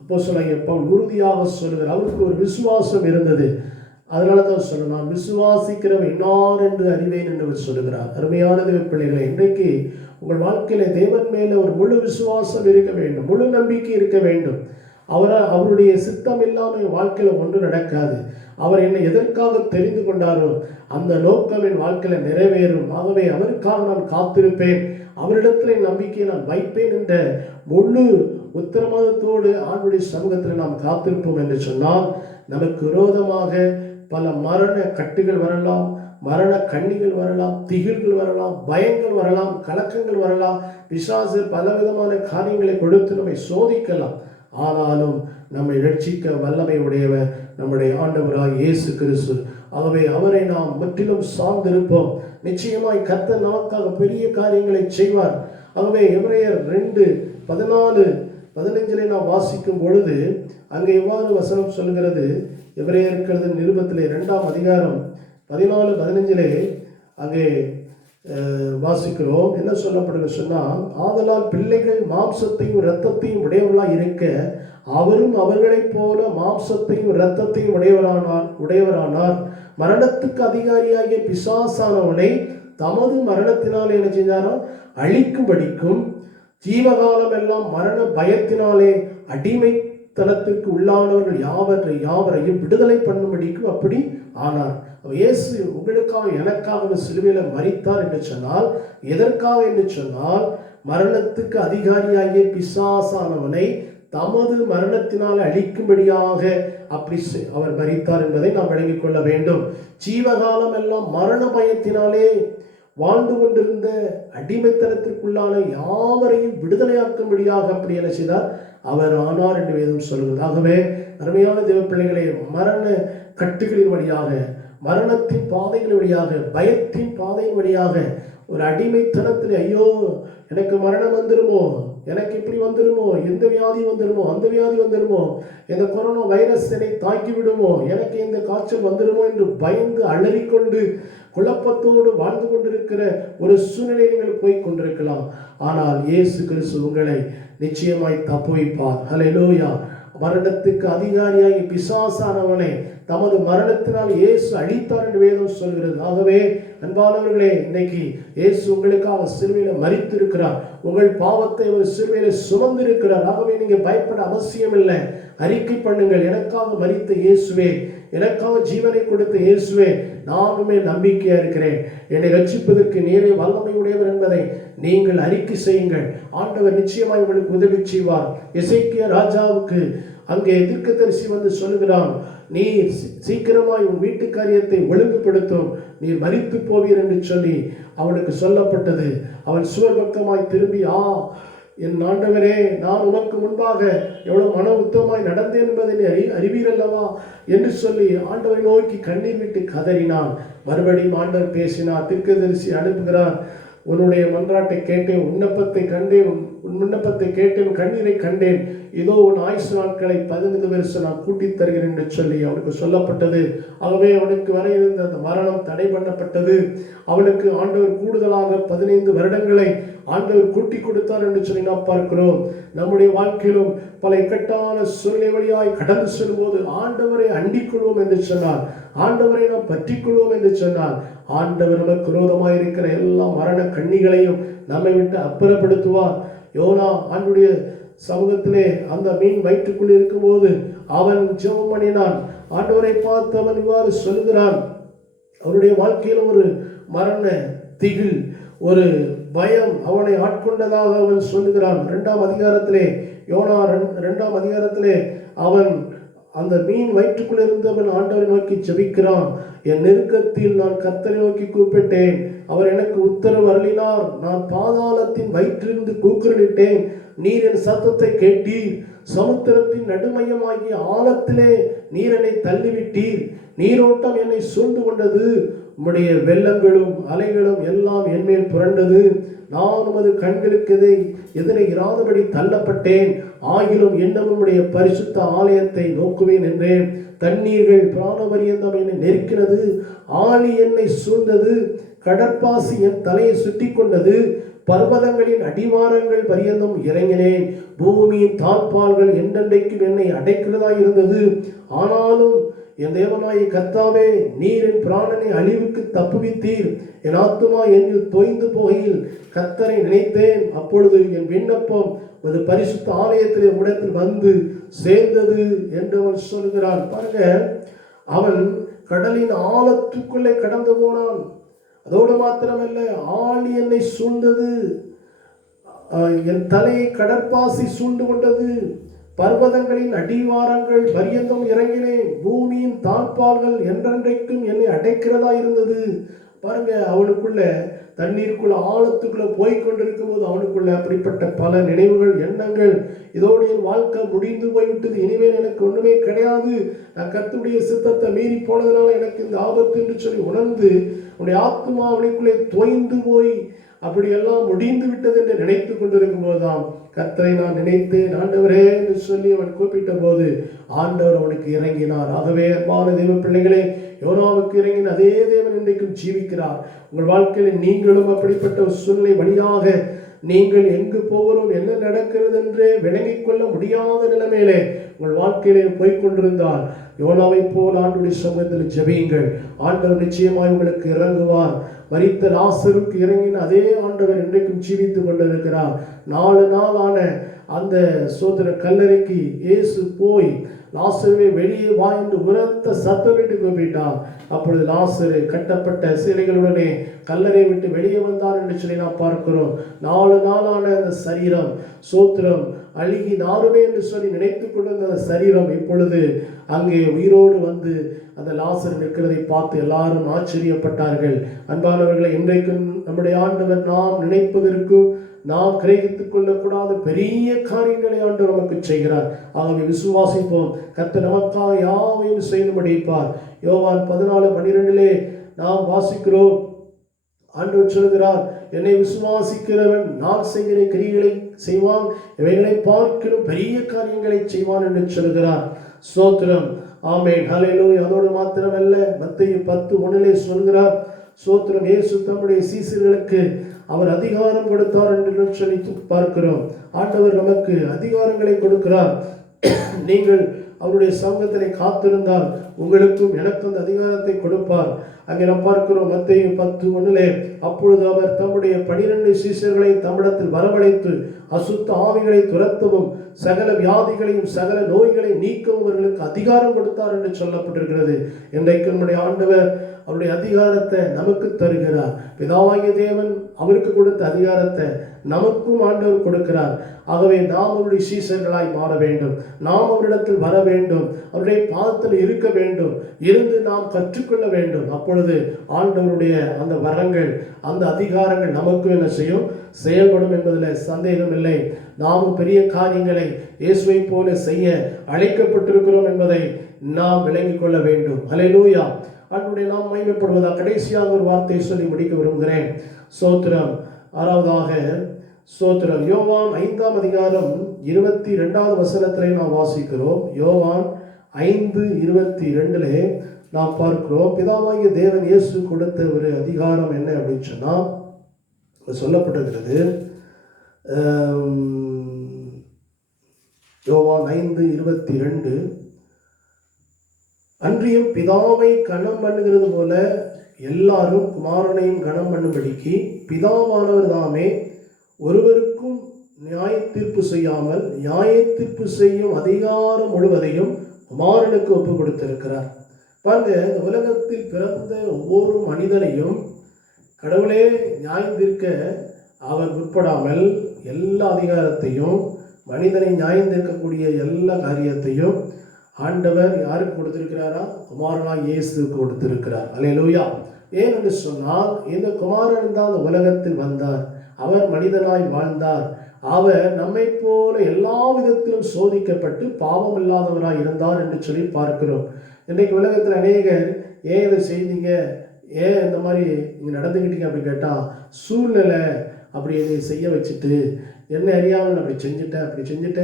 அப்போஸ்தலனாகிய பவுல் உறுதியாக சொல்கிறார். அவருக்கு ஒரு விசுவாசம் இருந்தது. அதனால தான் சொல்ல, நான் விசுவாசிக்கிறவன் இன்னார் என்று அறிவேன் என்று சொல்லுகிறார். அருமையான தேவ பிள்ளைகளை, இன்றைக்கு உங்கள் வாழ்க்கையில தேவன் மேல ஒரு முழு விசுவாசம் இருக்க வேண்டும், முழு நம்பிக்கை இருக்க வேண்டும். அவருடைய சித்தம் இல்லாமல் வாழ்க்கையில ஒன்று நடக்காது. அவர் என்னை எதற்காக தெரிந்து கொண்டாரோ அந்த நோக்கம் என் வாழ்க்கையில நிறைவேறும். ஆகவே அவருக்காக நான் காத்திருப்பேன், அவரிடத்தில் என் நம்பிக்கையை நான் வைப்பேன் என்ற முழு உத்தரவாதத்தோடு ஆண்டுடைய சமூகத்தில் நாம் காத்திருப்போம் என்று சொன்னால், நமக்கு விரோதமாக பல மரண கட்டுகள் வரலாம், மரண கண்ணிகள் வரலாம், திகில்கள் வரலாம், பயங்கள் வரலாம், கலக்கங்கள் வரலாம், பிசாசு பலவிதமான காரியங்களை கொடுத்து நம்மை சோதிக்கலாம். ஆனாலும் நம்மை ரட்சிக்க வல்லமை உடையவர் நம்முடைய ஆண்டவராய் இயேசு கிறிஸ்து. ஆகவே அவரை நாம் முற்றிலும் சார்ந்திருப்போம். நிச்சயமாய் கர்த்தர் நமக்காக பெரிய காரியங்களை செய்வார். ஆகவே எபிரேயர் 2:14 15 நாம் வாசிக்கும் பொழுது அங்கே எவ்வாறு வசனம் சொல்கிறது? எபிரேயர் நிருபத்திலே 2ஆம் அதிகாரம் 14-15 அங்கே வாசிக்கிறோம். என்ன சொல்லப்படுது சொன்னால், ஆதலால் பிள்ளைகள் மாம்சத்தையும் இரத்தத்தையும் உடையவர்களாய் இருக்க அவரும் அவர்களைப் போல மாம்சத்தையும் இரத்தத்தையும் உடையவரானார். மரணத்துக்கு அதிகாரியாகிய பிசாசானவனை தமது மரணத்தினாலே என்ன செஞ்சாராம்? அழிக்கும்படிக்கும் ஜீவகாலம் எல்லாம் மரண பயத்தினாலே அடிமைத்தனத்திற்கு உள்ளானவர்கள் யாவரையும் விடுதலை பண்ணும்படிக்கும் அப்படி ஆனார். இயேசு உங்களுக்காக எனக்காக சிலுவையில் மரித்தார் என்று சொன்னால், எதற்காக என்று சொன்னால், மரணத்துக்கு அதிகாரியாகிய பிசாசானவனை தமது மரணத்தினால் அழிக்கும்படியாக அப்படி அவர் மரித்தார் என்பதை நாம் விளங்கிக் கொள்ள வேண்டும். ஜீவகாலம் எல்லாம் மரண பயத்தினாலே வாழ்ந்து கொண்டிருந்த அடிமைத்தனத்திற்குள்ளான யாவரையும் விடுதலையாக்கும்படியாக அப்படி என்ன செய்தார்? அவர் ஆனார் என்று வேதம் சொல்கிறது. ஆகவே அருமையான தேவ பிள்ளைகளே, மரண கட்டுகளின் வழியாக, மரணத்தின் பாதைகளின் வழியாக, பயத்தின் பாதையின் வழியாக, ஒரு அடிமைத்தனத்தில் ஐயோ எனக்கு மரணம் வந்துருமோ, எனக்கு இப்படி வந்துருமோ, எந்த வியாதி வந்துருமோ, அந்த வியாதி வந்துருமோ, இந்த கொரோனா வைரஸ் என்னை தாக்கி விடுமோ, எனக்கு இந்த காய்ச்சல் வந்துருமோ என்று பயந்து அலறிக்கொண்டு குழப்பத்தோடு வாழ்ந்து கொண்டிருக்கிற ஒரு சூழ்நிலை நீங்கள் போய் கொண்டிருக்கலாம். ஆனால் இயேசு கிறிஸ்து உங்களை நிச்சயமாய் தப்புவிப்பார். ஹல்லேலூயா. மரணத்துக்கு அதிகாரியாகி பிசாசானவனை தமது மரணத்தினால் இயேசு அழித்தார் என்று வேதம் சொல்கிறது. ஆகவே அன்பானவர்களே, இன்னைக்கு இயேசு உங்களுக்காக சிலுவையில் மரித்திருக்கிறார். உங்கள் பாவத்தை ஒரு சிலுவையில் சுமந்திருக்கிறார். ஆகவே நீங்க பயப்பட அவசியம் இல்லை. அறிக்கை பண்ணுங்கள், எனக்காக மரித்த இயேசுவே, எனக்காக ஜீவனை கொடுத்த இயேசுவே, நானுமே நம்பிக்கையா இருக்கிறேன், என்னை ரட்சிப்பதற்கு நீரே வல்லமை உடையவர் என்பதை நீங்கள் அறிக்கை செய்யுங்கள். ஆண்டவர் நிச்சயமாய் உங்களுக்கு உதவி செய்வார். எசேக்கியா ராஜாவுக்கு அங்கே தீர்க்கதரிசி வந்து சொல்லுகிறான், நீர் சீக்கிரமாய் உன் வீட்டு காரியத்தை ஒழுங்குபடுத்தும், நீர் மரித்து போவீர் என்று சொல்லி அவனுக்கு சொல்லப்பட்டது. அவன் சுவர் பக்கமாய் திரும்பி, என் ஆண்டவரே, நான் உனக்கு முன்பாக எவ்வளவு மன உத்தமாய் நடந்தேன் என்பதை அறிவீர் அல்லவா என்று சொல்லி ஆண்டவரை நோக்கி கண்ணீர் விட்டு கதறினான். மறுபடியும் ஆண்டவர் பேசினார், தீர்க்கதரிசி அனுப்புகிறார். உன்னுடைய மன்றாட்டை கேட்டேன், விண்ணப்பத்தை கண்டேன், உன் விண்ணப்பத்தை கேட்டேன், கண்ணீரை கண்டேன், இதோ உன் ஆயுசு நாட்களை 15 வருஷம் நான் கூட்டித் தருகிறேன் என்று சொல்லி அவனுக்கு சொல்லப்பட்டது. ஆகவே அவனுக்கு வர இருந்த அந்த மரணம் தடை பண்ணப்பட்டது. அவனுக்கு ஆண்டவர் கூடுதலாக 15 வருடங்களை ஆண்டவர் கூட்டி கொடுத்தார் என்று சொல்லி நாம் பார்க்கிறோம். நம்முடைய வாழ்க்கையிலும் பல இக்கட்டான சூழ்நிலை வழியாய் கடந்து செல்லும்போது ஆண்டவரை அண்டிக் கொள்வோம் என்று சொன்னார், ஆண்டவரை நாம் பற்றிக் கொள்வோம் என்று சொன்னார். ஆண்டவர் நமக்கு விரோதமாய் இருக்கிற எல்லா மரண கண்ணிகளையும் நம்மை விட்டு அப்புறப்படுத்துவார். யோனா ஆண்டுடைய சமூகத்திலே அந்த மீன் வயிற்றுக்குள் இருக்கும்போது அவன் ஜெபம் பண்ணினான். ஆண்டவரை பார்த்து அவன் இவ்வாறு சொல்கிறான். அவருடைய வாழ்க்கையில் ஒரு மரண திகில், ஒரு பயம் அவனை ஆட்கொண்டதாக அவன் சொல்லுகிறான். 2ஆம் அதிகாரத்திலே, யோனா 2ஆம் அதிகாரத்திலே அவன் அந்த மீன் வயிற்றுக்குள் இருந்தவன் ஆண்டவரை நோக்கி ஜெபிக்கிறான். என் நெருக்கத்தில் நான் கர்த்தரை நோக்கி கூப்பிட்டேன், அவர் எனக்கு உத்தரவு அருளினார். நான் பாதாளத்தின் வயிற்றிலிருந்து கூக்குரலிட்டேன், நீர் என் சத்தத்தை கேட்டீர். சமுத்திரத்தின் நடுமையமாகிய ஆழத்திலே நீர் என்னை தள்ளிவிட்டீர். நீரோட்டம் என்னை சூழ்ந்து கொண்டது, உம்முடைய வெள்ளங்களும் அலைகளும் எல்லாம் என்மேல் புரண்டது. நான் உமது கண்களுக்கு எதிரே இராதபடி தள்ளப்பட்டேன். ஆகிலும் இன்னும் உம்முடைய பரிசுத்த ஆலயத்தை நோக்குவேன் என்றேன். தண்ணீர்கள் பிராணபரியந்தம் என்னை நெருக்கினது, ஆழி என்னை சூழ்ந்தது, கடற்பாசி என் தலையை சுற்றி கொண்டது. பர்வதங்களின் அடிவாரங்கள் பரியந்தம் இறங்கினேன். பூமியின் தாழ்பால்கள் என்றென்றைக்கும் என்னை அடைக்கிறதா இருந்தது. ஆனாலும் என் தேவனாய கர்த்தாவே, நீர் என் பிராணனை அழிவுக்கு தப்புவித்தீர். என் ஆத்துமா என்னில் தோய்ந்து போகையில் கர்த்தரை நினைத்தேன். அப்பொழுது என் விண்ணப்பம் ஒரு பரிசுத்த ஆலயத்திலே உடத்தில் வந்து சேர்ந்தது என்று அவன் சொல்கிறான். பாருங்க, அவன் கடலின் ஆழத்துக்குள்ளே கடந்து போனான். அதோடு மாத்திரமல்ல, ஆழி என்னை சூழ்ந்தது, என் தலையை கடற்பாசி சூழ்ந்து கொண்டது, பர்வதங்களின் அடிவாரங்கள் பரியந்தம் இறங்கினேன், பூமியின் தாழ்பால்கள் என்றென்றைக்கும் என்னை அடைக்கிறதா இருந்தது. பாருங்க, அவனுக்குள்ள தண்ணீருக்குள்ள ஆழத்துக்குள்ள போய்கொண்டிருக்கும் போது அவனுக்குள்ள அப்படிப்பட்ட பல நினைவுகள், எண்ணங்கள். இதோடு என் வாழ்க்கை முடிந்து போய்விட்டது, இனிமேல் எனக்கு ஒண்ணுமே கிடையாது, நான் கர்த்தருடைய சித்தத்தை மீறி போனதுனால எனக்கு இந்த ஆபத்து என்று சொல்லி உணர்ந்து உன்னுடைய ஆத்மா அவனுக்குள்ளே தோய்ந்து போய் அப்படியெல்லாம் முடிந்து விட்டது என்று நினைத்து கொண்டிருக்கும் போதுதான் கர்த்தரை நான் நினைத்தேன், ஆண்டவரே என்று சொல்லி அவன் கூப்பிட்ட போது ஆண்டவர் அவனுக்கு இறங்கினார். ஆகவே அன்பான தெய்வ பிள்ளைகளே, யோனாவுக்கு இறங்கின அதே தேவன் இன்றைக்கும் ஜீவிக்கிறார். உங்கள் வாழ்க்கையில் நீங்களும் அப்படிப்பட்ட ஒரு சூழ்நிலை வழியாக நீங்கள் எங்கு போகிறோம், என்ன நடக்கிறது என்று விளங்கிக் கொள்ள முடியாத நிலைமையிலே உங்கள் வாழ்க்கையிலே போய்கொண்டிருந்தால் யோனாவை போல் ஆண்டுடைய சமூகத்தில் ஜெபியுங்கள். ஆண்டவர் நிச்சயமாய் உங்களுக்கு இறங்குவார். மரித்த லாசருக்கு இறங்கின அதே ஆண்டவர் இன்றைக்கும் ஜீவித்துக் கொண்டிருக்கிறார். 4 நாள் ஆன அந்த சோதர கல்லறைக்கு இயேசு போய் லாசருவே வெளியே வா என்று உரத்த சத்தமிட்டு கூப்பிட்டார். அப்பொழுது லாசரு கட்டப்பட்ட சிலைகளுடனே கல்லறை விட்டு வெளியே வந்தார் என்று சொல்லி நாம் பார்க்கிறோம். 4 நாளான அந்த சரீரம் சோத்திரம் அழுகி நாருமே என்று சொல்லி நினைத்துக் கொண்டிருந்த அந்த சரீரம் இப்பொழுது அங்கே உயிரோடு வந்து அந்த லாசர் நிற்கிறதை பார்த்து எல்லாரும் ஆச்சரியப்பட்டார்கள். அன்பானவர்களை, இன்றைக்கும் நம்முடைய ஆண்டவர் நாம் நினைப்பதற்கும் நாம் கிரகித்துக் கொள்ளக்கூடாத பெரிய காரியங்களை ஆண்டவர் நமக்கு செய்கிறார். ஆகவே விசுவாசிப்போம். கர்த்தர் நமக்காக யாவையும் செய்து முடிப்பார். யோவான் 14:12 நாம் வாசிக்கிறோம். ஆண்டவர் சொல்கிறார், என்னை விசுவாசிக்கிறவன் நான் செய்கிற கிரியைகளை செய்வான், இவைகளை பார்க்கிலும் பெரிய காரியங்களை செய்வான் என்று சொல்கிறார். ஸ்தோத்திரம். ஆமென். ஹல்லேலூயா. அதோடு மாத்திரமல்ல, மத்தேயு 10:1 சொல்கிறார், ஸ்தோத்திரம், இயேசு தம்முடைய சீசர்களுக்கு அவர் அதிகாரம் கொடுத்தார் என்று சொல்லி பார்க்கிறோம். ஆண்டவர் நமக்கு அதிகாரங்களை கொடுக்கிறார். நீங்கள் அவருடைய சமூகத்திலே காத்திருந்தால் உங்களுக்கும் எனக்கும் அந்த அதிகாரத்தை கொடுப்பார். அங்கே நாம் பார்க்கிறோம் மத்தேயு 10:1, அப்பொழுது அவர் தம்முடைய 12 சீஷர்களை தம்மிடத்தில் வரவழைத்து அசுத்த ஆவிகளை துரத்தவும் சகல வியாதிகளையும் சகல நோய்களை நீக்கவும் அவர்களுக்கு அதிகாரம் கொடுத்தார் என்று சொல்லப்பட்டிருக்கிறது. இன்றைக்கு நம்முடைய ஆண்டவர் அவருடைய அதிகாரத்தை நமக்கு தருகிறார். பிதாவாகிய தேவன் அவருக்கு கொடுத்த அதிகாரத்தை நமக்கும் ஆண்டவர் கொடுக்கிறார். ஆகவே நாம் அவருடைய சீசர்களாய் மாற வேண்டும். நாம் அவரிடத்தில் வர வேண்டும். அவருடைய பாதத்தில் இருக்க வேண்டும். இருந்து நாம் கற்றுக்கொள்ள வேண்டும். அப்பொழுது ஆண்டவருடைய அந்த வரங்கள் அந்த அதிகாரங்கள் நமக்கு என்ன செய்யும், செயல்படும் என்பதில் சந்தேகம் இல்லை. நாமும் பெரிய காரியங்களை இயேசுவை போல செய்ய அழைக்கப்பட்டிருக்கிறோம் என்பதை நாம் விளங்கிக் கொள்ள வேண்டும். ஹல்லேலூயா. ஆண்டவருடைய நாம் மகிமைப்படுவதா. கடைசியாக ஒரு வார்த்தையை சொல்லி முடிக்க விரும்புகிறேன். ஸ்தோத்திரம். 6வதாக ஸ்தோத்திரம், யோவான் 5:22 நாம் வாசிக்கிறோம். யோவான் 5:22 நாம் பார்க்கிறோம். பிதாவாகிய தேவன் இயேசு கொடுத்த ஒரு அதிகாரம் என்ன அப்படின்னு சொன்னா சொல்லப்பட்டிருக்கிறது. யோவான் 5:22, அன்றியும் பிதாவை கனம் பண்ணுகிறது போல எல்லாரும் குமாரனையும் கனம் பண்ணும்படிக்கு பிதாவானவர் தாமே ஒருவருக்கும் நியாய தீர்ப்பு செய்யாமல் நியாய தீர்ப்பு செய்யும் அதிகாரம் முழுவதையும் குமாரனுக்கு ஒப்பு கொடுத்திருக்கிறார். பாருங்க, இந்த உலகத்தில் பிறந்த ஒவ்வொரு மனிதனையும் கடவுளே நியாயம் தீர்க்க அவர் உட்படாமல் எல்லா அதிகாரத்தையும் மனிதனை நியாயம் தீர்க்கக்கூடிய எல்லா காரியத்தையும் ஆண்டவர் யாருக்கு கொடுத்திருக்கிறாரா? குமாரனாய் இயேசுவுக்கு கொடுத்திருக்கிறார். அல்லேலூயா. ஏன் என்று சொன்னால், இந்த குமாரன் தான் அந்த உலகத்தில் வந்தார். அவர் மனிதனாய் வாழ்ந்தார். அவர் நம்மை போல எல்லா விதத்திலும் சோதிக்கப்பட்டு பாவம் இல்லாதவராய் இருந்தார் என்று சொல்லி பார்க்கிறோம். இன்றைக்கு உலகத்தில் அநேகர் ஏன் இதை செய்தீங்க, ஏன் இந்த மாதிரி நீங்கள் நடந்துக்கிட்டீங்க அப்படின்னு கேட்டால், சூழ்நிலை அப்படி இதை செய்ய வச்சுட்டு என்ன அறியாமல் அப்படி செஞ்சுட்டேன்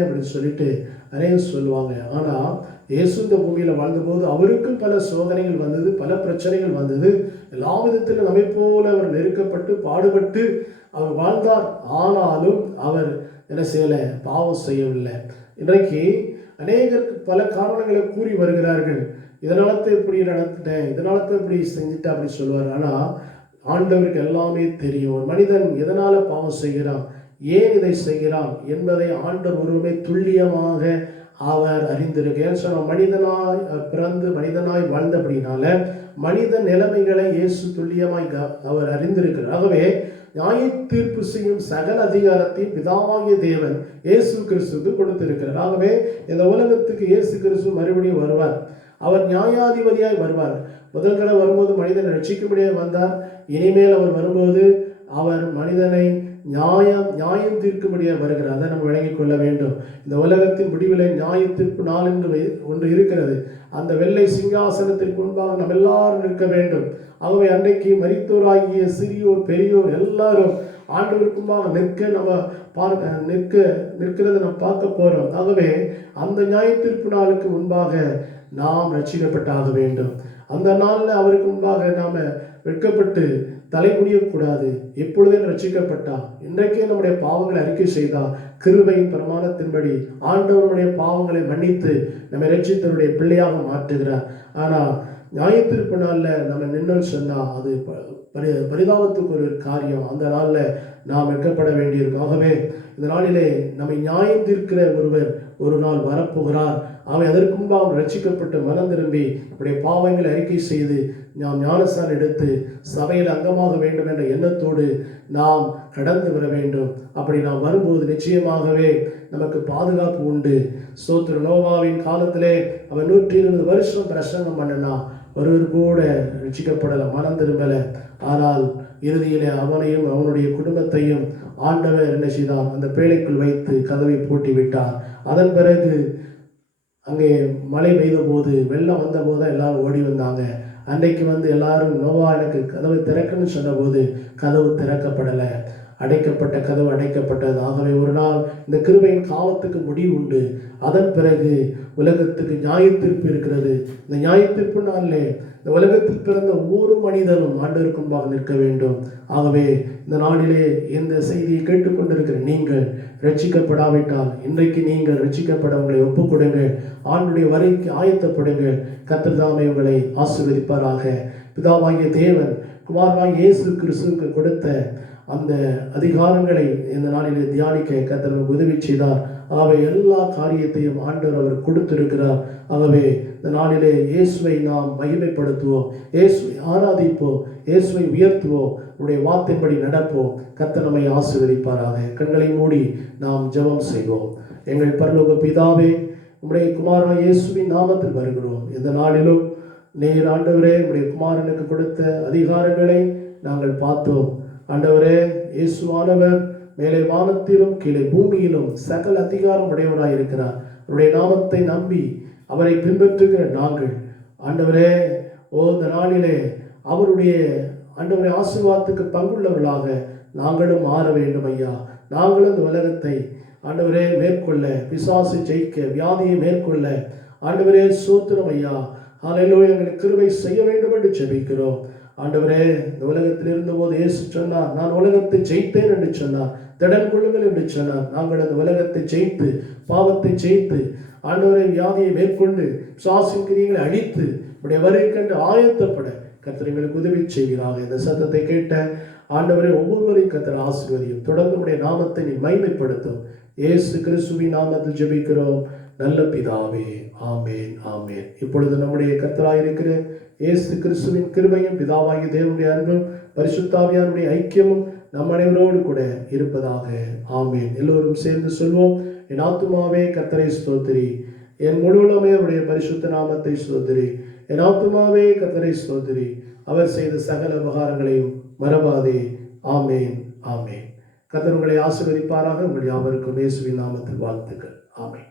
அப்படின்னு சொல்லிட்டு நிறைய சொல்லுவாங்க. ஆனால் இயேசு இந்த பூமியில் வாழ்ந்தபோது அவருக்கும் பல சோதனைகள் வந்தது, பல பிரச்சனைகள் வந்தது. எல்லா விதத்திலும் நம்மை போல அவர் நெருக்கப்பட்டு பாடுபட்டு அவர் வாழ்ந்தார். ஆனாலும் அவர் என்ன செய்யலை, பாவம் செய்யவில்லை. இன்றைக்கு அநேகருக்கு பல காரணங்களை கூறி வருகிறார்கள். இதனாலத்தை இப்படி நடந்துட்டேன், இதனாலத்தை இப்படி செஞ்சுட்டேன் அப்படின்னு சொல்லுவார். ஆனால் ஆண்டவருக்கு எல்லாமே தெரியும். மனிதன் எதனால பாவம் செய்கிறான், ஏன் இதை செய்கிறான் என்பதை ஆண்டவர் ஒருவமே துல்லியமாக அவர் அறிந்திருக்கிறார். மனிதனாய் பிறந்து மனிதனாய் வாழ்ந்த அப்படின்னால மனித நிலைமைகளை இயேசு துல்லியமாய் அவர் அறிந்திருக்கிறார். ஆகவே நியாய தீர்ப்பு செய்யும் சகல அதிகாரத்தையும் பிதாவாகிய தேவன் இயேசு கிறிஸ்துவுக்கு கொடுத்திருக்கிறார். ஆகவே இந்த உலகத்துக்கு இயேசு கிறிஸ்து மறுபடியும் வருவார். அவர் நியாயாதிபதியாய் வருவார். முதல் தடவை வரும்போது மனிதனை ரட்சிக்கும்படியாக வந்தார். இனிமேல் அவர் வரும்போது அவர் மனிதனை நியாயம் தீர்க்கும்படியாக வருகிறார். அதை நம்ம விளங்கிக் கொள்ள வேண்டும். இந்த உலகத்தின் முடிவில் நியாய தீர்ப்பு நாள் என்று ஒன்று இருக்கிறது. அந்த வெள்ளை சிங்காசனத்திற்கு முன்பாக நம்ம எல்லாரும் நிற்க வேண்டும். ஆகவே அன்றைக்கு மரித்தோராகிய சிறியோர் பெரியோர் எல்லாரும் ஆண்டவருக்குமாக நிற்க நம்ம நிற்கிறத நம்ம பார்க்க போறோம். ஆகவே அந்த நியாய தீர்ப்பு நாளுக்கு முன்பாக நாம் ரட்சிக்கப்பட்டாக வேண்டும். அந்த நாளில் அவருக்கு முன்பாக நாம வெட்கப்பட்டு தலைமுடியக்கூடாது. எப்பொழுதே ரட்சிக்கப்பட்டா, இன்றைக்கே நம்முடைய பாவங்களை அறிக்கை செய்தா, கிருபையின் பிரமாணத்தின்படி ஆண்டவருடைய பாவங்களை மன்னித்து நம்மை ரட்சித்தவருடைய பிள்ளையாக மாற்றுகிறார். ஆனால் நியாயத்தீர்ப்பு நாளில் நம்ம நின்று சொன்னா அது பரிதாபத்துக்கு ஒரு காரியம். அந்த நாளில் நாம் வெட்கப்பட வேண்டியிருக்கும். ஆகவே இந்த நாளிலே நம்மை நியாயம் தீர்க்கிற ஒருவர் ஒரு நாள் வரப்போகிறார். அவை அதற்கு முன்பாக ரட்சிக்கப்பட்டு மனம் திரும்பி நம்முடைய பாவங்களை அறிக்கை செய்து நாம் ஞானஸ்தானம் எடுத்து சபையில் அங்கமாக வேண்டும் என்ற எண்ணத்தோடு நாம் கடந்து வர வேண்டும். அப்படி நாம் வரும்போது நிச்சயமாகவே நமக்கு பாதுகாப்பு உண்டு. ஸ்தோத்திர. நோவாவின் காலத்திலே அவன் 120 வருஷம் பிரசங்கம் பண்ணனா ஒருவர் கூட ரட்சிக்கப்படலை, மனம் திரும்பலை. ஆனால் இறுதியிலே அவனையும் அவனுடைய குடும்பத்தையும் ஆண்டவர் என்ன செய்தார்? அந்த பேழைக்குள் வைத்து கதவை பூட்டி விட்டார். அதன் பிறகு அங்கே மழை பெய்த போது, வெள்ளம் வந்த போது எல்லாரும் ஓடி வந்தாங்க. அன்றைக்கு எல்லாரும் நோவா எனக்கு கதவை திறக்கணும்னு சொன்ன போது கதவு திறக்கப்படலை. அடைக்கப்பட்ட கதவு அடைக்கப்பட்டது. ஆகவே ஒரு நாள் இந்த கிருபையின் காலத்துக்கு முடிவு உண்டு. அதன் பிறகு உலகத்துக்கு நியாயத்தீர்ப்பு இருக்கிறது. இந்த நியாயத்தீர்ப்பு நாளிலே இந்த உலகத்தில் பிறந்த ஒவ்வொரு மனிதனும் ஆண்டவருக்கு முன்பாக நிற்க வேண்டும். ஆகவே இந்த நாளிலே இந்த செய்தியை கேட்டுக்கொண்டிருக்கிற நீங்கள் ரட்சிக்கப்படாவிட்டால் இன்றைக்கு நீங்கள் ரட்சிக்கப்பட உங்களை ஒப்புக் கொடுங்கள். ஆண்டுடைய வரைக்கு ஆயத்தப்படுங்கள். கர்த்தர் தாமே உங்களை ஆசீர்வதிப்பாராக. பிதாவாகிய தேவன் குமாரனாகிய இயேசு கிறிஸ்துவுக்கு கொடுத்த அந்த அதிகாரங்களை இந்த நாளிலே தியானிக்க கர்த்தர் உதவி செய்தார். ஆகவே எல்லா காரியத்தையும் ஆண்டவர் அவர் கொடுத்திருக்கிறார். ஆகவே இந்த நாளிலே இயேசுவை நாம் மகிமைப்படுத்துவோம், இயேசுவை ஆராதிப்போம், இயேசுவை உயர்த்துவோம், உடைய வார்த்தையின்படி நடப்போம். கர்த்தர் நம்மை ஆசீர்வதிப்பாராக. கண்களை மூடி நாம் ஜெபம் செய்வோம். எங்கள் பரலோக பிதாவே, உம்முடைய குமாரன் இயேசுவின் நாமத்தில் வருகிறோம். இந்த நாளிலும் நீர் ஆண்டவரே உம்முடைய குமாரனுக்கு கொடுத்த அதிகாரங்களை நாங்கள் பார்த்தோம். ஆண்டவரே, இயேசுவானவர் மேலே வானத்திலும் கீழே பூமியிலும் சகல அதிகாரம் உடையவராய் இருக்கிறார். அவருடைய நாமத்தை நம்பி அவரை பின்பற்றுகிற நாங்கள் ஆண்டவரே, இந்த நாளிலே அவருடைய ஆண்டவரை ஆசீர்வாதத்துக்கு பங்குள்ளவர்களாக நாங்களும் மாற வேண்டும் ஐயா. நாங்களும் இந்த உலகத்தை ஆண்டவரே மேற்கொள்ள, பிசாசை ஜெயிக்க, வியாதியை மேற்கொள்ள ஆண்டவரே சோத்திரம் ஐயா. ஹல்லேலூயா. எங்களுக்கு கிருபை செய்ய வேண்டும் என்று ஜெபிக்கிறோம். ஆண்டவரே, இந்த உலகத்தில் இருந்தபோது இயேசு சொன்னார், நான் உலகத்தை ஜெயித்தேன் என்று சொன்னார். திடன் கொள்ளுங்கள் என்று சொன்னார். நாங்கள் அந்த உலகத்தை ஜெயித்து, பாவத்தை ஜெயித்து, ஆண்டவரை வியாதியை மேற்கொண்டு, பிசாசின் கிரியைகளை அழித்து உடைய வருகை கண்டு ஆயத்தப்பட கர்த்தர் எங்களுக்கு உதவி செய்கிறாங்க. இந்த சத்தத்தை கேட்ட ஆண்டவரை ஒவ்வொருவரையும் கர்த்தர் ஆசீர்வதியும். தொடர்ந்து உடைய நாமத்தை நீ மகிமைப்படுத்தும். இயேசு கிறிஸ்துவின் நாமத்தில் ஜெபிக்கிறோம் நல்ல பிதாவே. ஆமேன், ஆமேன். இப்பொழுது நம்முடைய கர்த்தராயிருக்கிற இயேசு கிறிஸ்துவின் கிருபையும் பிதாவாகிய தேவனுடைய அன்பும் பரிசுத்தாவியானுடைய ஐக்கியமும் நம் அனைவரோடு கூட இருப்பதாக. ஆமேன். எல்லோரும் சேர்ந்து சொல்வோம். என் ஆத்துமாவே கர்த்தரை ஸ்தோத்திரி, என் முழுவதுமே அவருடைய பரிசுத்த நாமத்தை ஸ்தோத்திரி. என் ஆத்துமாவே கர்த்தரை ஸ்தோத்திரி, அவர் செய்த சகல உபகாரங்களையும் மறவாதே. ஆமேன், ஆமேன். கர்த்தர் உங்களை ஆசீர்வதிப்பாராக. உங்கள் யாவருக்கும் இயேசுவின் நாமத்தில் வாழ்த்துக்கள். ஆமேன்.